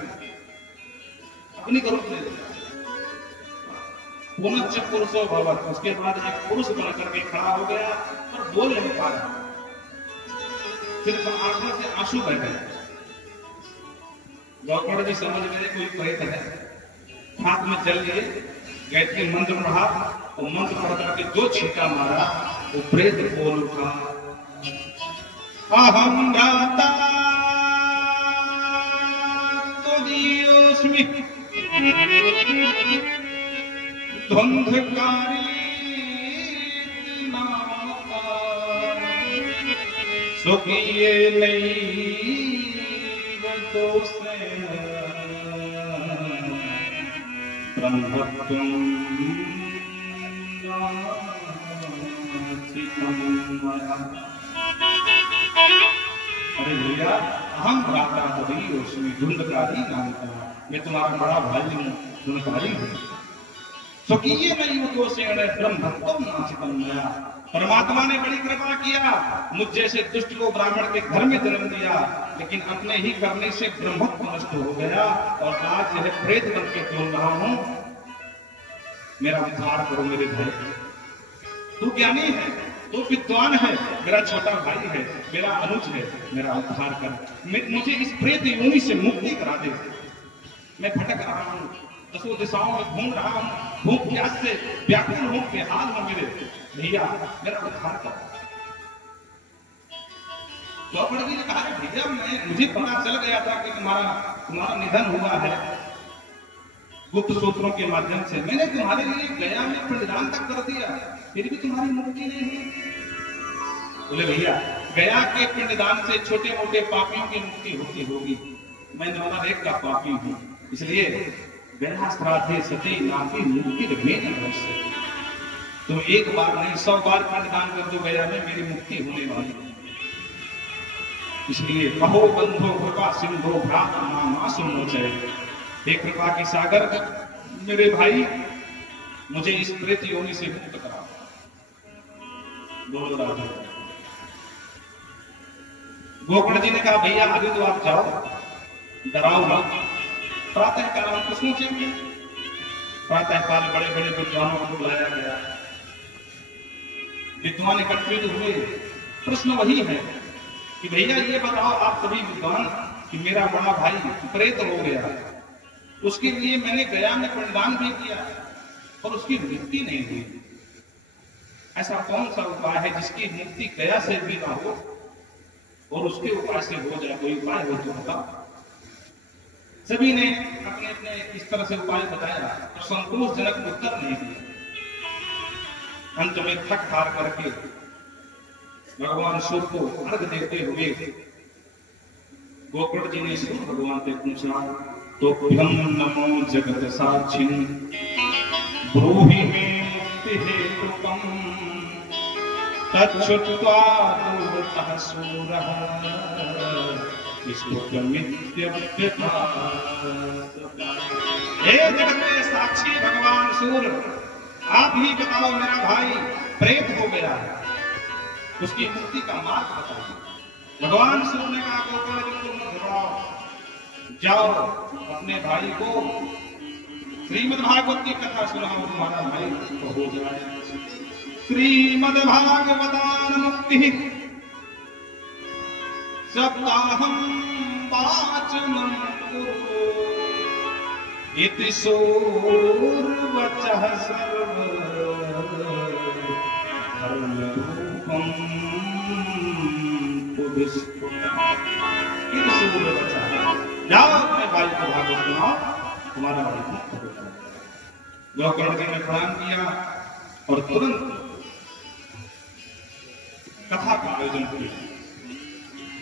अग्नि का रूप ले लेता। पुनश्च पुरुषो भवत्। उसके बाद एक पुरुष बन करके खड़ा हो गया और बोल नहीं पा रहा, सिर्फ आंखों से आंसू बह गए। गौकर्ण जी समझ गए कोई प्रेत है, हाथ में जल लिए, गायत्री मंत्र पढ़ा और मंत्र पढ़ करके जो छींटा मारा वो प्रेत बोल उठा, अहम भ्राता तुदीयोऽस्मि ध्वंधकारी नामका स्वकीये नैव दोषेण ब्रह्मत्वं नास्तिकं मया। अरे भैया, अहम भ्राता तुदीयोऽस्मि ध्वंधकारी नामका, मैं तुम्हारा बड़ा भाई हूँ, ध्वंधकारी हूँ। स्वकीये नैव दोषेण ब्रह्मत्वं नास्तिकं मया। परमात्मा ने बड़ी कृपा किया, मुझ जैसे दुष्ट को ब्राह्मण के घर में जन्म दिया, लेकिन अपने ही करने से ब्रह्मत्व नष्ट हो गया और आज यह प्रेत बन के बोल रहा हूं, मेरा उद्धार करो मेरे भाई। तू ज्ञानी है, तो विद्वान है, मेरा छोटा भाई है, मेरा अनुज है, मेरा उद्धार कर, मुझे इस प्रेत योनि से मुक्ति करा दे। मैं भटक रहा हूँ, दसों दिशाओं में घूम रहा हूँ, भूख प्यास से व्याकुल हूँ, बेहाल हूँ मेरे भैया, मेरा उद्धार कर। द्रौपदी जी ने कहा भैया मुझे पता चल गया था कि तुम्हारा निधन हुआ है गुप्त सूत्रों के माध्यम से। मैंने तुम्हारे लिए गया में पिंडदान तक कर दिया, फिर भी तुम्हारी मुक्ति नहीं हुई। बोले भैया गया के पिंडदान से छोटे मोटे पापियों की मुक्ति होती होगी, मैं नंबर 1 का पापी हूँ, इसलिए गया श्राद्धे सती नाती मुक्ति में अवश्य। तुम एक बार नहीं 100 बार पिंडदान कर दो, गया में मेरी मुक्ति होने वाली है। इसलिए कहो बंधो कृपा सिंधो भ्रात मामा सुनोचय, हे कृपा के सागर मेरे भाई मुझे इस प्रेत योनि से मुक्त करा। बोलो राधे। गोकर्ण जी ने कहा भैया आगे तो आप जाओ, डराओ मत, प्रातः काल हम कुछ सोचेंगे। प्रातः काल बड़े बड़े विद्वानों को बुलाया गया, विद्वान एकत्रित हुए। प्रश्न वही है कि भैया ये बताओ आप सभी विद्वान कि मेरा बड़ा भाई प्रेत हो गया, उसके लिए मैंने गया में पिंडदान भी किया और उसकी मुक्ति नहीं हुई, ऐसा कौन सा उपाय है जिसकी मुक्ति गया से भी ना हो और उसके उपाय से हो जाए? कोई उपाय हो तो बताओ। सभी ने अपने अपने इस तरह से उपाय बताया और संतोषजनक उत्तर नहीं दिया। अंत में थक हार करके भगवान सूर्य को अर्घ देते हुए गोकर्ण जी ने सूर्य भगवान से पूछा, तो नमो जगत साक्षिन् ब्रूहि मे मुक्ति हेतुकम् तच्छ्रुत्वा दूरतः सूरः स्तुत्यमित्यव्यथा। हे जगत के साक्षी भगवान सूर्य, आप ही बताओ मेरा भाई प्रेत हो गया है, उसकी मुक्ति का मार्ग बताइए। भगवान सूर्य ने कहा गोकर्ण जी तुम मत घबराओ, जाओ अपने भाई को श्रीमद् भागवत की कथा सुनाओ, तुम्हारा भाई तो हो जाए। श्रीमद् भागवतान मुक्ति सप्ताहं वाचनं कुरु इति सूर्यवचः सर्व धर्मरूपं जाओ अपने भाई को भागवत सुनाओ, तुम्हारा भाई मुक्त हो जाए। गोकर्ण जी ने प्रणाम किया और तुरंत कथा का आयोजन किया।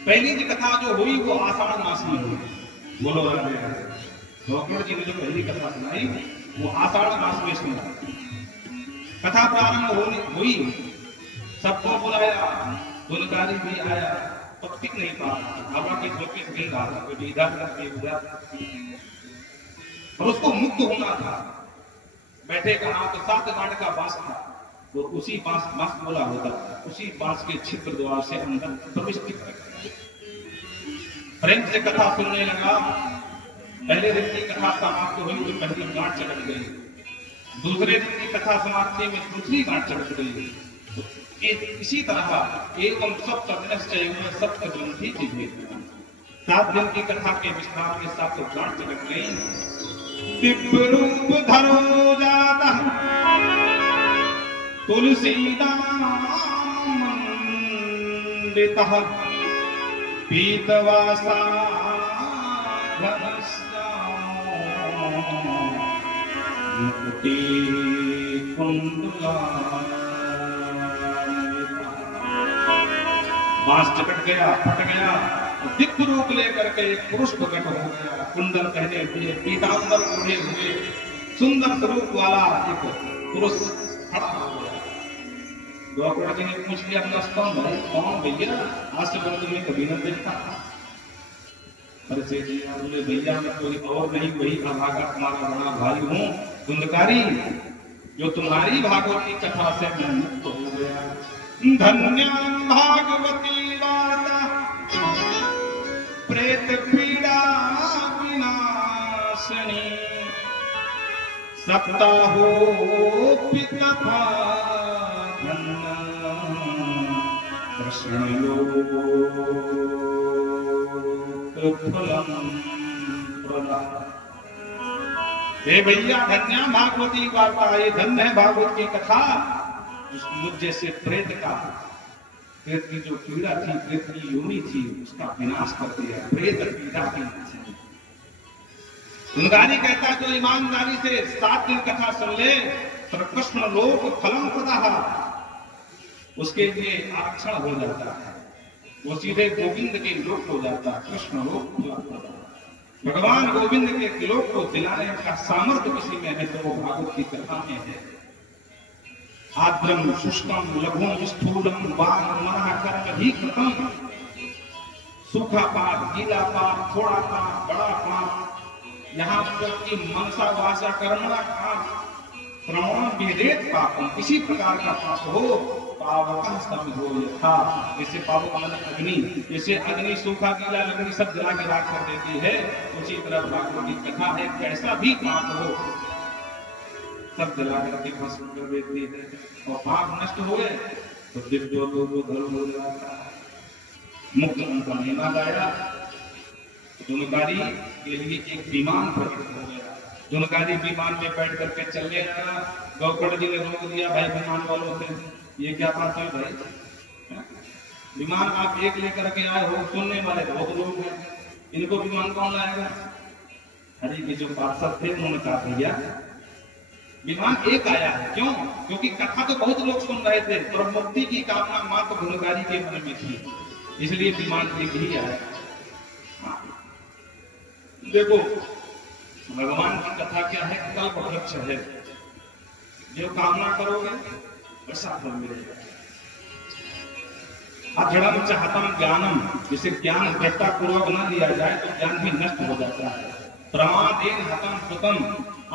पहली जो कथा जो हुई वो आषाढ़ मास में हुई। बोलो राधे राधे। गोकर्ण जी ने जो पहली कथा सुनाई वो आषाढ़ मास में सुना। कथा प्रारंभ हुई, सबको बुलाया, गुणकारी भी आया, टिक नहीं पा हवा की झोंके से गिर रहा था, कोई इधर उधर, और उसको मुक्त होना था। बैठे कहा तो 7 गांठ का बांस था, तो उसी बांस बोला होता, उसी बांस के छिद्र द्वार से अंदर प्रविष्ट कर प्रेम से कथा सुनने लगा। पहले दिन की कथा समाप्त हुई तो पहली गांठ चढ़ गई, दूसरे दिन की कथा समाप्ति में दूसरी गांठ चढ़ गई। इसी तरह एवं सप्त ग्रंथि थी। 7 दिन की कथा के विस्तार के साथ गांठ चढ़ गई। दिव्य रूप धरो जाता तुलसीदाम मंडितः पीतवासा मुकुटी कुंडला। बांस चकट गया, फट गया, दिव्य रूप लेकर के एक पुरुष प्रकट हो गया, कुंडल पहने हुए, पीतांबर ओढ़े हुए, सुंदर स्वरूप वाला एक पुरुष खड़ा हो गया। गोकर्ण जी ने पूछ लिया कौन भैया, आज से पहले तुम्हें कभी न देखा। बोले भैया मैं कोई और नहीं, वही अभागा तुम्हारा बड़ा भाई हूँ कुंदकारी, जो तुम्हारी भागवत की कथा से मैं मुक्त हो गया। धन्यं भागवती वार्ता प्रेत पीड़ा विनाशिनी सप्ताहो पितपा कृष्ण फलम प्रदान। हे भैया धन्या भागवती वार्ता, ये धन्य है भागवत की कथा। मुझ जैसे प्रेत की जो पीड़ा थी, प्रेत की योनि थी, उसका विनाश कर दिया। प्रेत पीड़ा की गुणगारी कहता जो ईमानदारी से 7 दिन कथा सुन ले, कृष्ण लोक फलम प्रदाह, उसके लिए आरक्षण हो जाता है, वो सीधे गोविंद के लोक हो जाता है। कृष्ण लोक भगवान गोविंद के लोक को दिलाने का सामर्थ्य किसी में है तो वो भागवत की कथा में है। आद्रम शुष्कम लघुम स्थूलम वांग मना कर्म भी खत्म, सूखा पाप, गीला पाप, थोड़ा पाप, बड़ा पाप, यहाँ तक कि मनसा वाचा कर्मणा पाप, श्रवण वेदेत पापम, किसी प्रकार का पाप हो पावक समझो यथा, जैसे पावक माने अग्नि, जैसे अग्नि सूखा गीला लकड़ी सब जला के राख कर देती है, उसी तरह भागवत की कथा है, कैसा भी पाप हो सब जला करके भस्म कर देती है। और पाप नष्ट हुए तो दिव्य लोग धर्म हो जाता है। मुक्त उनका महिमा गाया। जुनकारी के लिए एक विमान प्रकट हो गया। जुनकारी विमान में बैठ करके चलने लगा। गौकर्ण जी ने रोक दिया, भाई विमान वालों से ये क्या बात है भाई, विमान आप एक लेकर के आए हो, सुनने वाले बहुत लोग हैं, इनको विमान कौन लाएगा? हरि के जो पार्षद थे उन्होंने कहा भैया विमान एक आया है। क्यों? क्योंकि कथा तो बहुत लोग सुन रहे थे, पर मुक्ति की कामना मात्र गुणकारी के मन में थी, इसलिए विमान एक ही आया। देखो भगवान की कथा क्या है? कल्प वृक्ष है, जो कामना करोगे वैसा फल मिलेगा। अधड़म चाहतम ज्ञानम, जिसे ज्ञान दृढ़ता पूर्वक न लिया जाए तो ज्ञान भी नष्ट हो जाता है। प्रमादेन हतम सुतम,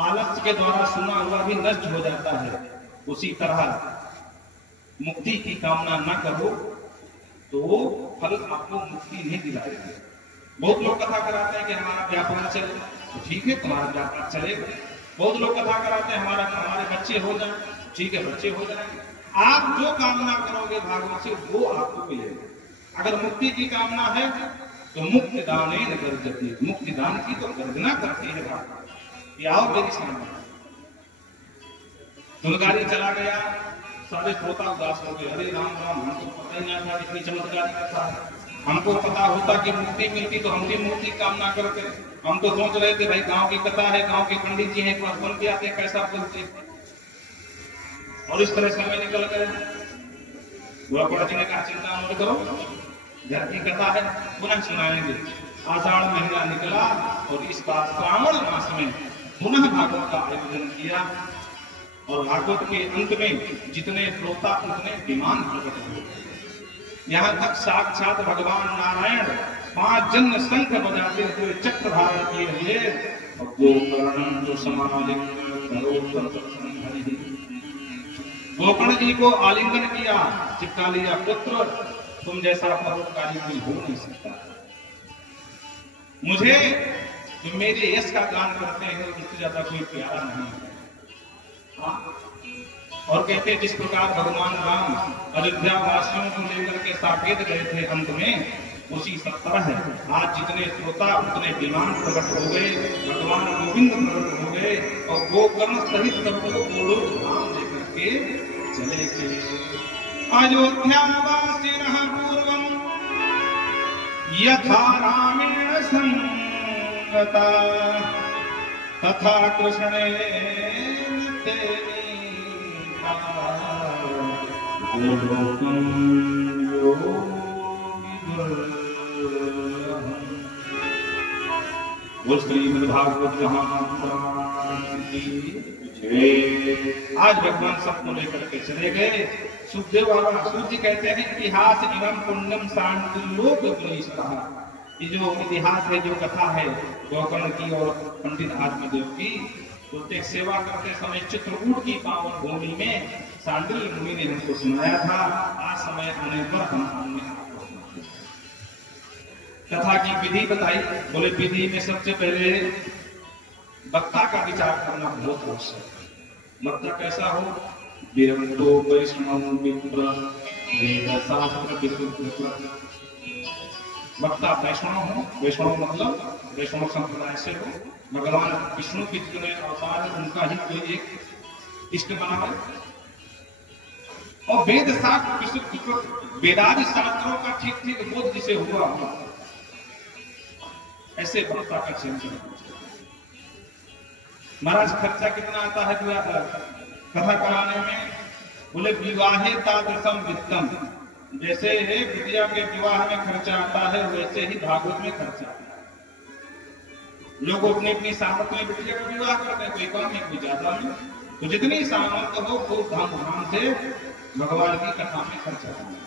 आलस्य के द्वारा सुना हुआ भी नष्ट हो जाता है। उसी तरह मुक्ति की कामना न करो तो वो फल आपको मुक्ति नहीं दिलाएगा। बहुत लोग कथा कराते हैं कि हमारा व्यापार चले, तो ठीक है तुम्हारा व्यापार चलेगा। बहुत लोग कथा कराते हैं हमारे बच्चे हो जाए, ठीक है बच्चे हो जाएंगे। आप जो कामना करोगे भागवत से वो आपको मिलेगा। अगर मुक्ति की कामना है तो मुक्ति दानेन गर्जति, मुक्ति दान की तो गर्जना करती है भागवत। आओ मेरी सामने। गुणकारी चला गया, सारे श्रोता उदास हो गए। अरे राम राम, हमको पता ही नहीं था इतनी चमत्कारी कथा है। हमको पता होता कि मुक्ति मिलती तो हम भी मुक्ति कामना करते। हम तो सोच रहे थे भाई गांव की कथा है, गांव के पंडित जी हैं, एक बार सुन के आते कैसा बोलते, और इस तरह समय निकल गए। गुरुपड़ जी ने कहा चिंता मत करो, घर की कथा है पुनः सुनाएंगे। आषाढ़ महीना निकला और इस बार श्रावण मास में पुनः भागवत का आयोजन किया। और भागवत के अंत में जितने श्रोता उतने विमान प्रकट हुए। यहाँ तक साक्षात भगवान नारायण 5 जन्म शंख बजाते हुए चक्र धारण किए हुए और गोकर्ण जी को आलिंगन किया, चिपका लिया, पुत्र तुम जैसा परोपकारी कोई हो नहीं सकता। मुझे जो मेरे यश का गान करते हैं उससे ज्यादा कोई प्यारा नहीं है। और कहते जिस प्रकार भगवान राम अयोध्या वासियों को लेकर के साकेत गए थे अंत में, उसी तरह है आज जितने श्रोता उतने विमान प्रकट हो गए, भगवान गोविंद प्रकट हो गए और गोकर्ण सहित सबको कोड़ो धाम लेकर के चले गए। अयोध्यावासिनः पूर्वं यथा रामेण संगता तथा कृष्णेन तेनेका गोलोकं योगिदुर्लभम्। वो श्रीमद्भागवत महापुराण की आज भगवान सबको लेकर के चले गए। सुखदेव बाबा सूर्य कहते हैं इतिहास एवं पुण्यम सांडलोक गुणिष्ठः। ये जो इतिहास है, जो कथा है गोकर्ण की और पंडित आत्मदेव की, उसके सेवा करते समय चित्रकूट की पावन भूमि में सांडिल मुनि ने हमको सुनाया था। आज समय आने पर हम आपको कथा की विधि बताई। बोले विधि में सबसे पहले वक्ता का विचार करना बहुत आवश्यक है। वक्ता कैसा हो? विरक्तो वैष्णव विप्र वेद शास्त्र विशुद्ध। वक्ता वैष्णव हो, वैष्णव मतलब वैष्णव संप्रदाय से हो, भगवान विष्णु के जितने अवतार उनका ही कोई एक इष्ट बना है। और वेद शास्त्र विशुद्ध, वेदादि शास्त्रों का ठीक ठीक बोध जिसे हुआ ऐसे वक्ता का चयन करना। महाराज खर्चा कितना आता है कथा कराने में? बोले विवाहे तादृशम वित्तम, जैसे विद्या के विवाह में खर्चा आता है वैसे ही भागवत में खर्चा आता है। लोग अपनी अपनी सामर्थ्य में विद्या का विवाह करते हैं, कोई कम है कोई ज्यादा नहीं, तो जितनी सामर्थ्य हो खूब धाम से भगवान की कथा में खर्चा करना।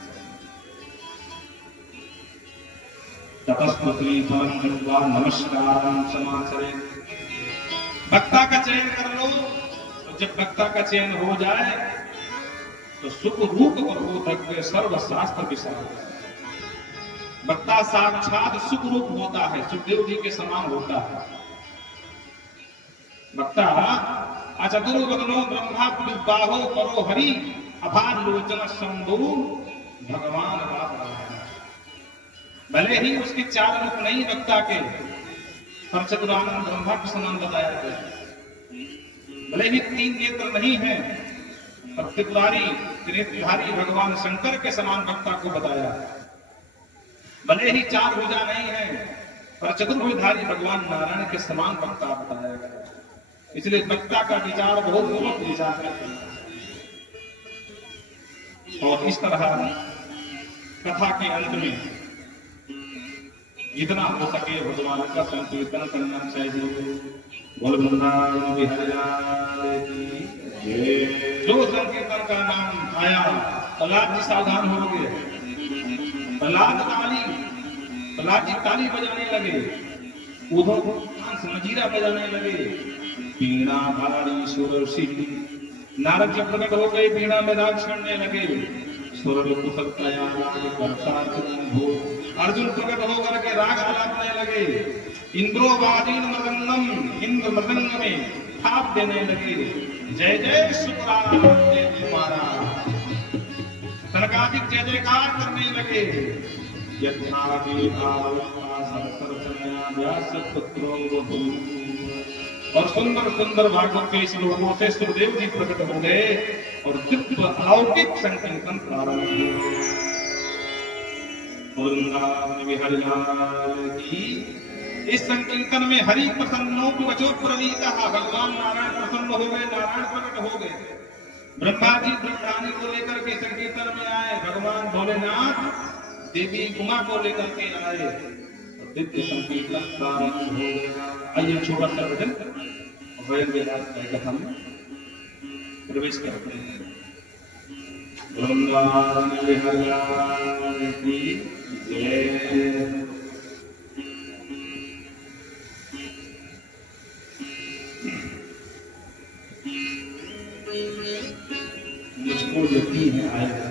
तपस्वी फलम कृत्वा नमस्कारं समाचरेत्। वक्ता का चयन कर लो, तो जब वक्ता का चयन हो जाए तो सुख रूप प्रबोधक सर्वशास्त्र विशारद। वक्ता साक्षात सुख रूप होता है, सुखदेव जी के समान होता है। वक्ता अचतुर्वदनो ब्रह्मा बाहो करो हरि अभार लोचन शंभु भगवान बाप रहा है। भले ही उसके चार रूप नहीं वक्ता के, पर चतुरानंद ब्रह्मा के समान बताया गया। भले ही तीन नेत्र नहीं है, पर त्रिपुरारी त्रिनेत्रधारी भगवान शंकर के समान वक्ता को बताया। भले ही चार भुजा नहीं है, पर चतुर्भुजधारी भगवान नारायण के समान वक्ता बताया गया। इसलिए वक्ता का विचार बहुत बहुत विचार करते हैं। और इस तरह कथा के अंत में जितना हो सके भगवान का संकीर्तन करना चाहिए। बोल वृंदावन बिहारी लाल की। जो संकीर्तन का नाम आया, प्रहलाद जी सावधान हो गए। प्रहलाद जी ताली बजाने लगे, उधर हंस मजीरा बजाने लगे। पीड़ा भारी सुर सिद्धि, नारद जब प्रकट हो गए पीड़ा में राग छड़ने लगे। सुर कुशलतया राग करता हो, अर्जुन प्रकट होकर के राग आलापने लगे। इंद्रोवादीन मृदंगम, इंद्र मृदंग में थाप देने लगे। जय जय शुक्रान जय तुम्हारा, सनकादिक जय जयकार करने लगे। यज्ञादि व्यास पुत्रो और सुंदर सुंदर भागवत के श्लोकों से सुखदेव जी प्रकट हो गए और दिव्य अलौकिक संकीर्तन प्रारंभ हुआ। हरि लाल की। इस संकीर्तन में हरि प्रसन्नो वचो प्रवीता, भगवान नारायण प्रसन्न हो गए, नारायण प्रकट हो गए। ब्रह्मा जी ब्रह्मरानी को लेकर के संकीर्तन में आए, भगवान भोलेनाथ देवी उमा को लेकर के आए, दिव्य संकीर्तन प्रारंभ हो गया। आइए छोटा सा भजन कथा में प्रवेश करते हैं। वृंदावन बिहारी लाल की जय। मुझको यकीन है आएगा।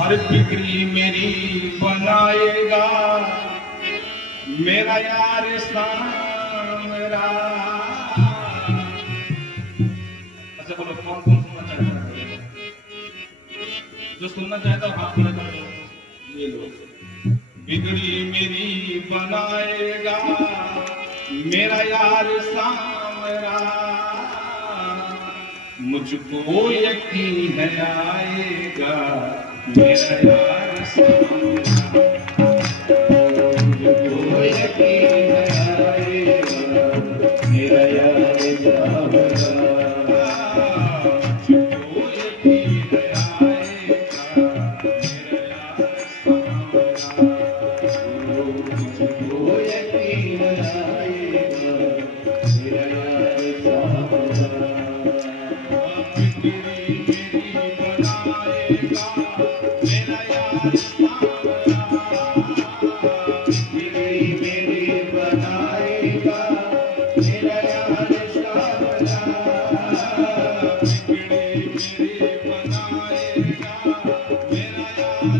हर बिक्री मेरी बनाएगा मेरा यार सामरा। अच्छा बोलो कौन कौन सुनना चाहता है? जो सुनना चाहता है हाथ खड़ा कर दो। ये लो। बिगड़ी मेरी बनाएगा मेरा यार सामरा, मुझको यकीन है आएगा मेरा यार सामरा। मुझको यकीन है आएगा मेरा यार सामरा। मुझको यकीन है आएगा मेरा यार सामरा। मुझको यकीन आएगा मेरा यार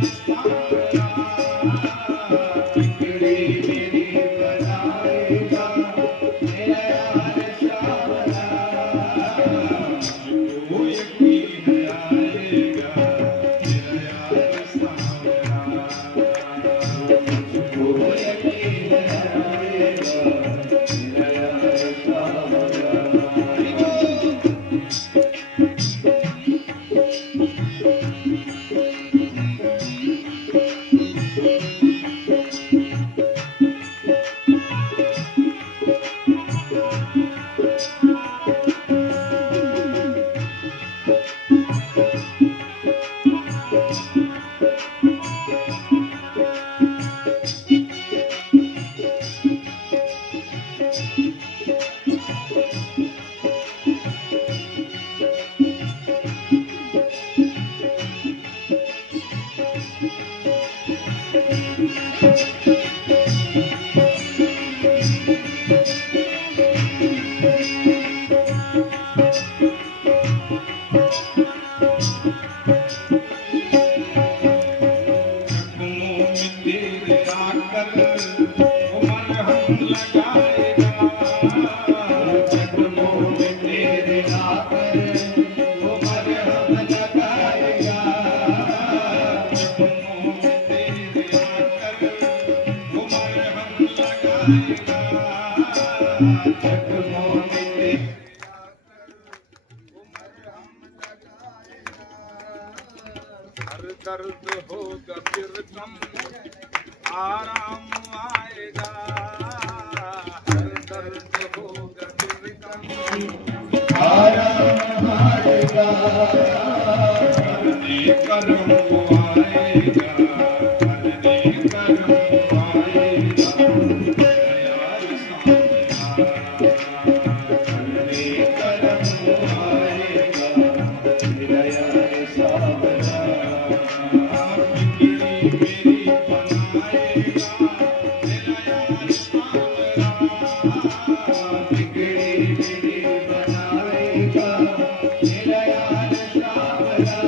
सामरा। मेरा यार दर्द होगा फिर कम आराम आएगा, हर दर्द होगा फिर कम आराम आएगा, करने कर्म आएगा, करने कर्म आएगा, यार करने कर्म आएगा, मेरा यार सावरा। मेरी बनाएगा मेरा यार सावरा, बिगड़ी मेरी बनाएगा, मेरा यार सावरा।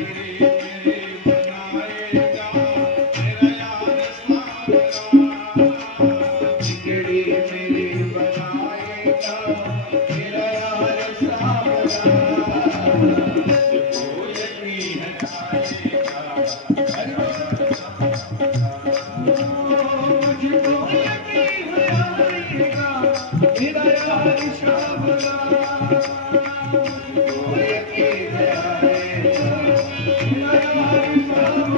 बिगड़ी मेरी बनाएगा मेरा यार सावरा, बिगड़ी मेरी बनाएगा, मेरा यार सावरा। मुझको यकीन आएगा, मुझको यकीन आएगा, मेरा यार सावरा। मुझको यकीन आएगा, मेरा यार सावरा।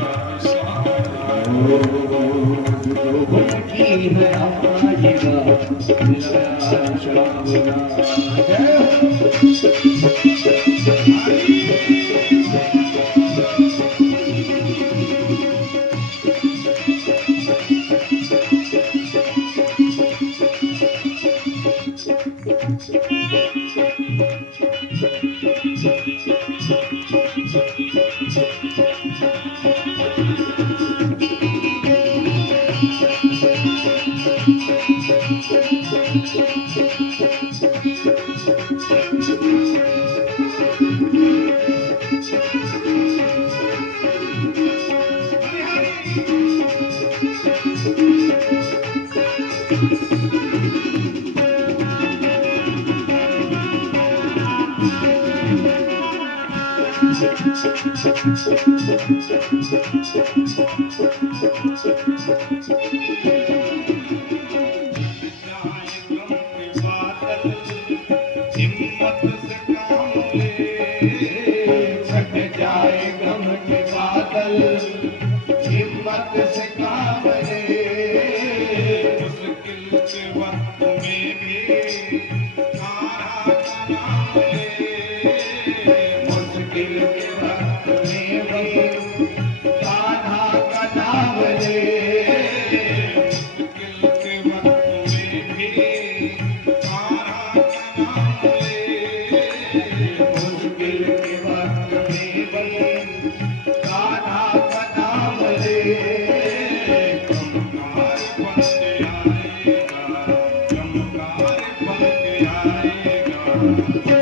यार सावरा। यकीन आएगा, मेरा यार सावरा। छट जाए गम के बादल, हिम्मत से काम ले। मुश्किल के वक्त में भी तारा का नाम ले, मुश्किल के वक्त में भी कान्हा का नाम ले। मुश्किल के वक्त में भी तारा का नाम ले, मुश्किल के वक्त में भी कान्हा का नाम ले। चमकार बन के आएगा,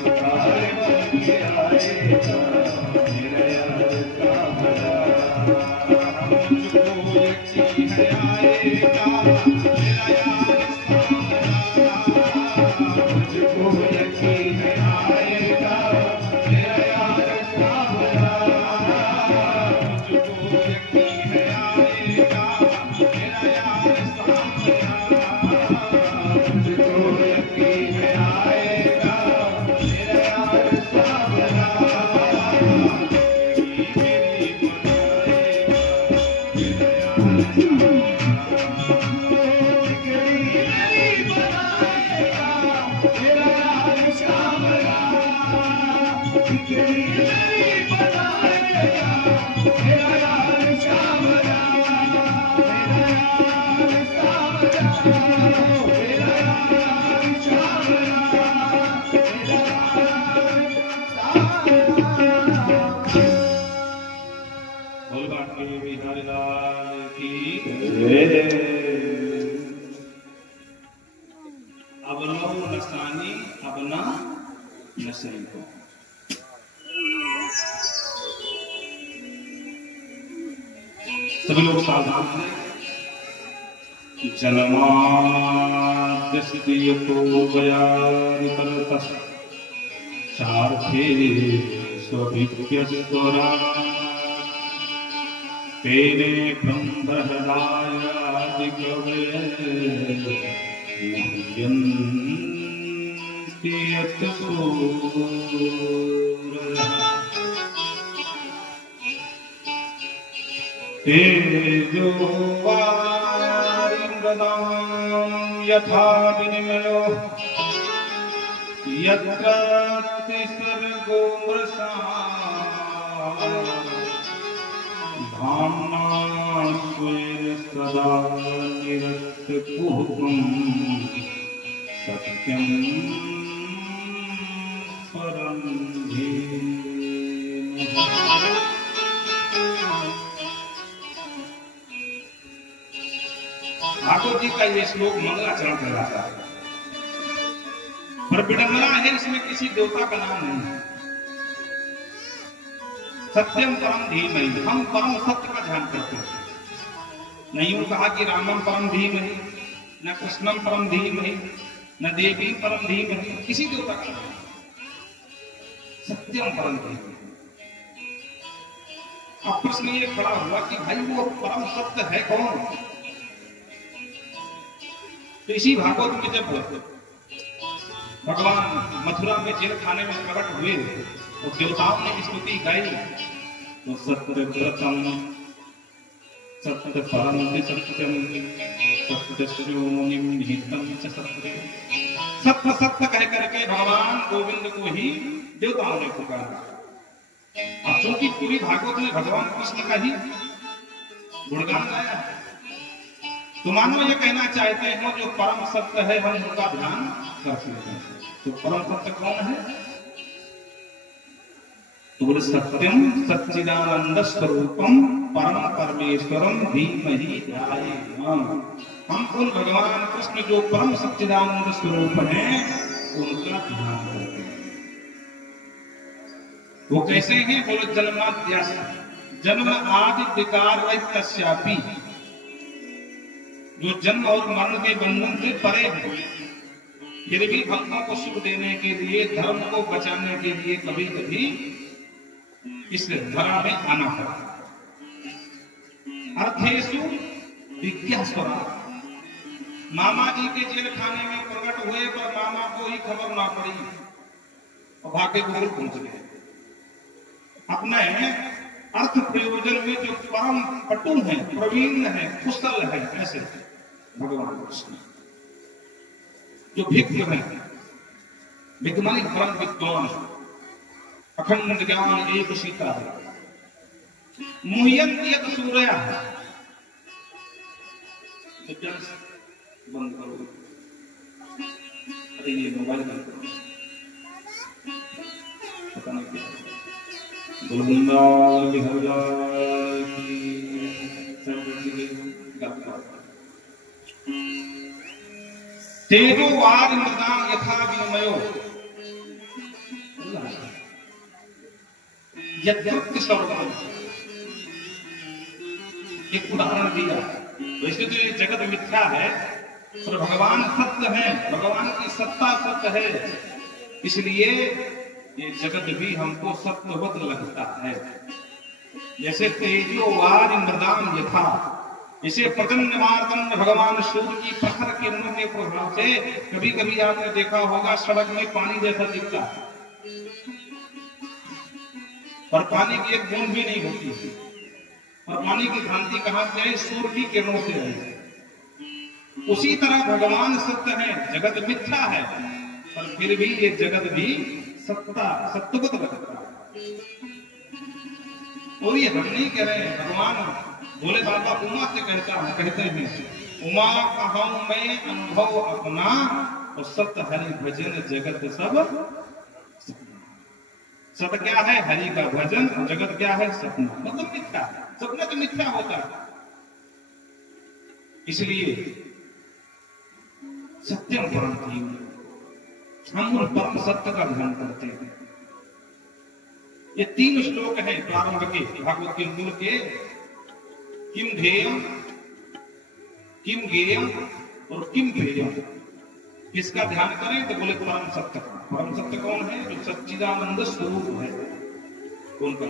चमकार बन के आएगा मेरा यार मुझको यकीन आएगा मेरा यार सावरा, मुझको यकीन आएगा, मेरा यार सावरा। मुझको यकीन आएगा मेरा यार सावरा, मुझको यकीन आएगा, मेरा यार सावरा। मेरी बनाएगा मेरा यार सावरा। बिगड़ी मेरी बनाएगा, मेरा यार सावरा। मेरा यार सावरा, मेरा यार सावरा, मेरा यार सावरा। बोल बाकी बिहारी लाल की। अब लो नसानी अब ना नसई को। सभी लोग सावधान हैं। जन्माद्यस्तो वयानितरतः चार्थे स्वभिप्यस्वरा तेने ब्रह्महृदायादिकवे मुह्यन्ति यत्सूरयः तेजोवारिमृदां यथा विनिमयो यत्र त्रिसर्गो मृषा धाम्ना स्वेन सदा निरस्तकुहकं सत्यं परं धीमहि। भागवत जी का ये श्लोक मंगलाचरण कहलाता है, पर विडंबना है इसमें किसी देवता का नाम नहीं है। सत्यम परम धीमहि, हम परम सत्य का ध्यान करते हैं। नहीं यूं कहा कि रामम परम धीमहि, न कृष्णम परम धीमहि, न देवी परम धीमहि, किसी देवता का नाम सत्यम परम धीमहि। अब प्रश्न ये खड़ा हुआ कि भाई वो परम सत्य है कौन? तो इसी भागवत में जब भगवान मथुरा में जेल खाने में प्रकट हुए और देवताओं ने स्तुति गाई, तो सत्य व्रतम सत्य परम सत्यम सत्य श्रोमणिम निहितम च सत्य, सत्य सत्य कह करके भगवान गोविंद को ही देवताओं ने पुकारा। अब चूंकि पूरी भागवत में भगवान कृष्ण का ही गुणगान गाया, तो मानो ये कहना चाहते हैं जो परम सत्य है हम उनका ध्यान कर सकते हैं। तो परम सत्य कौन है? तो बोले सत्यम सच्चिदानंद स्वरूपम परम परमेश्वरम धीमहि ध्यायेम। हम उन भगवान कृष्ण जो परम सच्चिदानंद स्वरूप हैं उनका ध्यान करते हैं। वो कैसे हैं? बोले जन्माद्यस जन्म आदि विकार तस्यापि, जो जन्म और मरण के बंधन से परे है, फिर भी भक्तों को सुख देने के लिए, धर्म को बचाने के लिए कभी कभी इस धरा में आना पड़ा। अर्थेषु विज्ञास्वरा, मामा जी के जेल खाने में प्रकट हुए पर मामा को ही खबर ना पड़ी और भाग्य गुरु पहुंच गए। अपने अर्थ प्रयोजन में जो परम पटु है, प्रवीण है, कुशल है, ऐसे भगवान कृष्ण जो भिक्ख है, भिक्खमानी परम विद्वान, अखंड ज्ञान एक सीता है, मुह्यन्ति यत् सूरयः। बंद करो, अरे ये मोबाइल बंद करो, पता नहीं क्या गोविंदाल बिहारी की तेजो वार मृदाम यथा विनिमयो यद्यपि सर्वम। एक उदाहरण दिया। वैसे तो ये जगत मिथ्या है, पर भगवान सत्य है, भगवान की सत्ता सत्य है, इसलिए ये जगत भी हमको सत्यवत लगता है। जैसे तेजो वार मृदाम यथा, इसे प्रचंड मार्तंड भगवान सूर्य की प्रखर किरणों के प्रभाव से कभी कभी आपने देखा होगा सड़क में पानी जैसा दिखता है, पर पानी की एक बूंद भी नहीं होती, और पानी की भ्रांति कहां से है? सूर्य की किरणों से है। उसी तरह भगवान सत्य है, जगत मिथ्या है, पर फिर भी ये जगत भी सत्यवत लगता है। और ये हम नहीं कह रहे हैं, भगवान भोले बाबा उमा से कहते हैं उमा कहूं मैं अनुभव अपना, और सत्य हरि भजन जगत सब। सत्य क्या है? हरि का भजन, और जगत क्या है? सपना, मतलब मिथ्या। सपना तो मिथ्या होता है, इसलिए सत्यम परम धीम, हम उन परम सत्य का ध्यान करते हैं। ये 3 श्लोक हैं प्रारंभ के, भागवत के मूल के। किम ध्येयम किम गेयम और किम गेयम, किसका ध्यान करें? तो बोले परम सत्य का। परम सत्य कौन है? जो सच्चिदानंद स्वरूप है, उनका।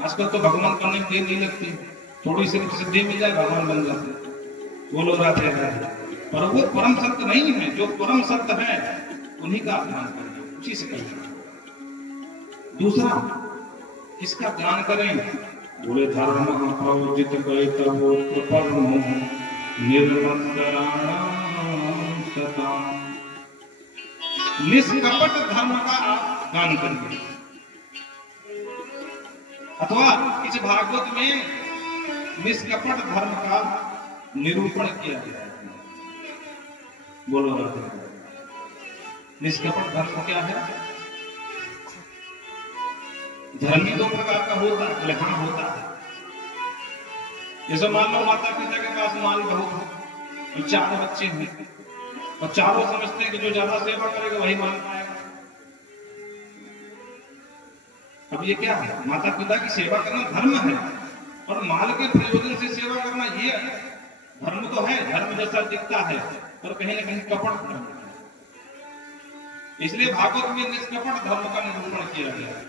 आजकल तो भगवान करने में देर नहीं लगती, थोड़ी सी सिद्धि मिल जाए भगवान बन जाते, बोलो राधे राधे। पर वो परम सत्य नहीं है। जो परम सत्य है उन्हीं का ध्यान करें, उसी से करें। दूसरा, किसका ध्यान करें? बोले धर्म अवजित निष्कपट धर्म का आप गान करिए। अथवा इस भागवत में निष्कपट धर्म का निरूपण किया गया है। बोलो राधे। निष्कपट धर्म क्या है? धर्म दो प्रकार का होता है, हाँ होता है। जैसे मान लो माता पिता के पास माल बहुत हो, 4 बच्चे हैं और चारों समझते हैं कि जो ज्यादा सेवा करेगा वही माल पाएगा। अब ये क्या है? माता पिता की सेवा करना धर्म है, और माल के प्रयोजन से सेवा करना ये धर्म तो है, धर्म जैसा दिखता है, पर कहीं ना कहीं कपट धर्म है। इसलिए भागवत में निष्कपट धर्म का निरूपण किया गया है।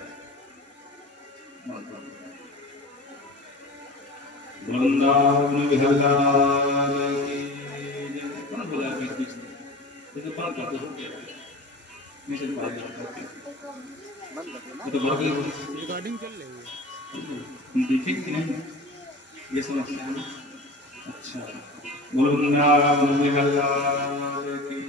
वृंदावन विहलाल की जय। कौन बोला बीच बीच में? तो कौन कर दो मैसेज पढ़ा जाता है तो वर्ग रिकॉर्डिंग चल रही है, देखेंगे कि नहीं ये समस्या है। अच्छा, वृंदावन विहलाल की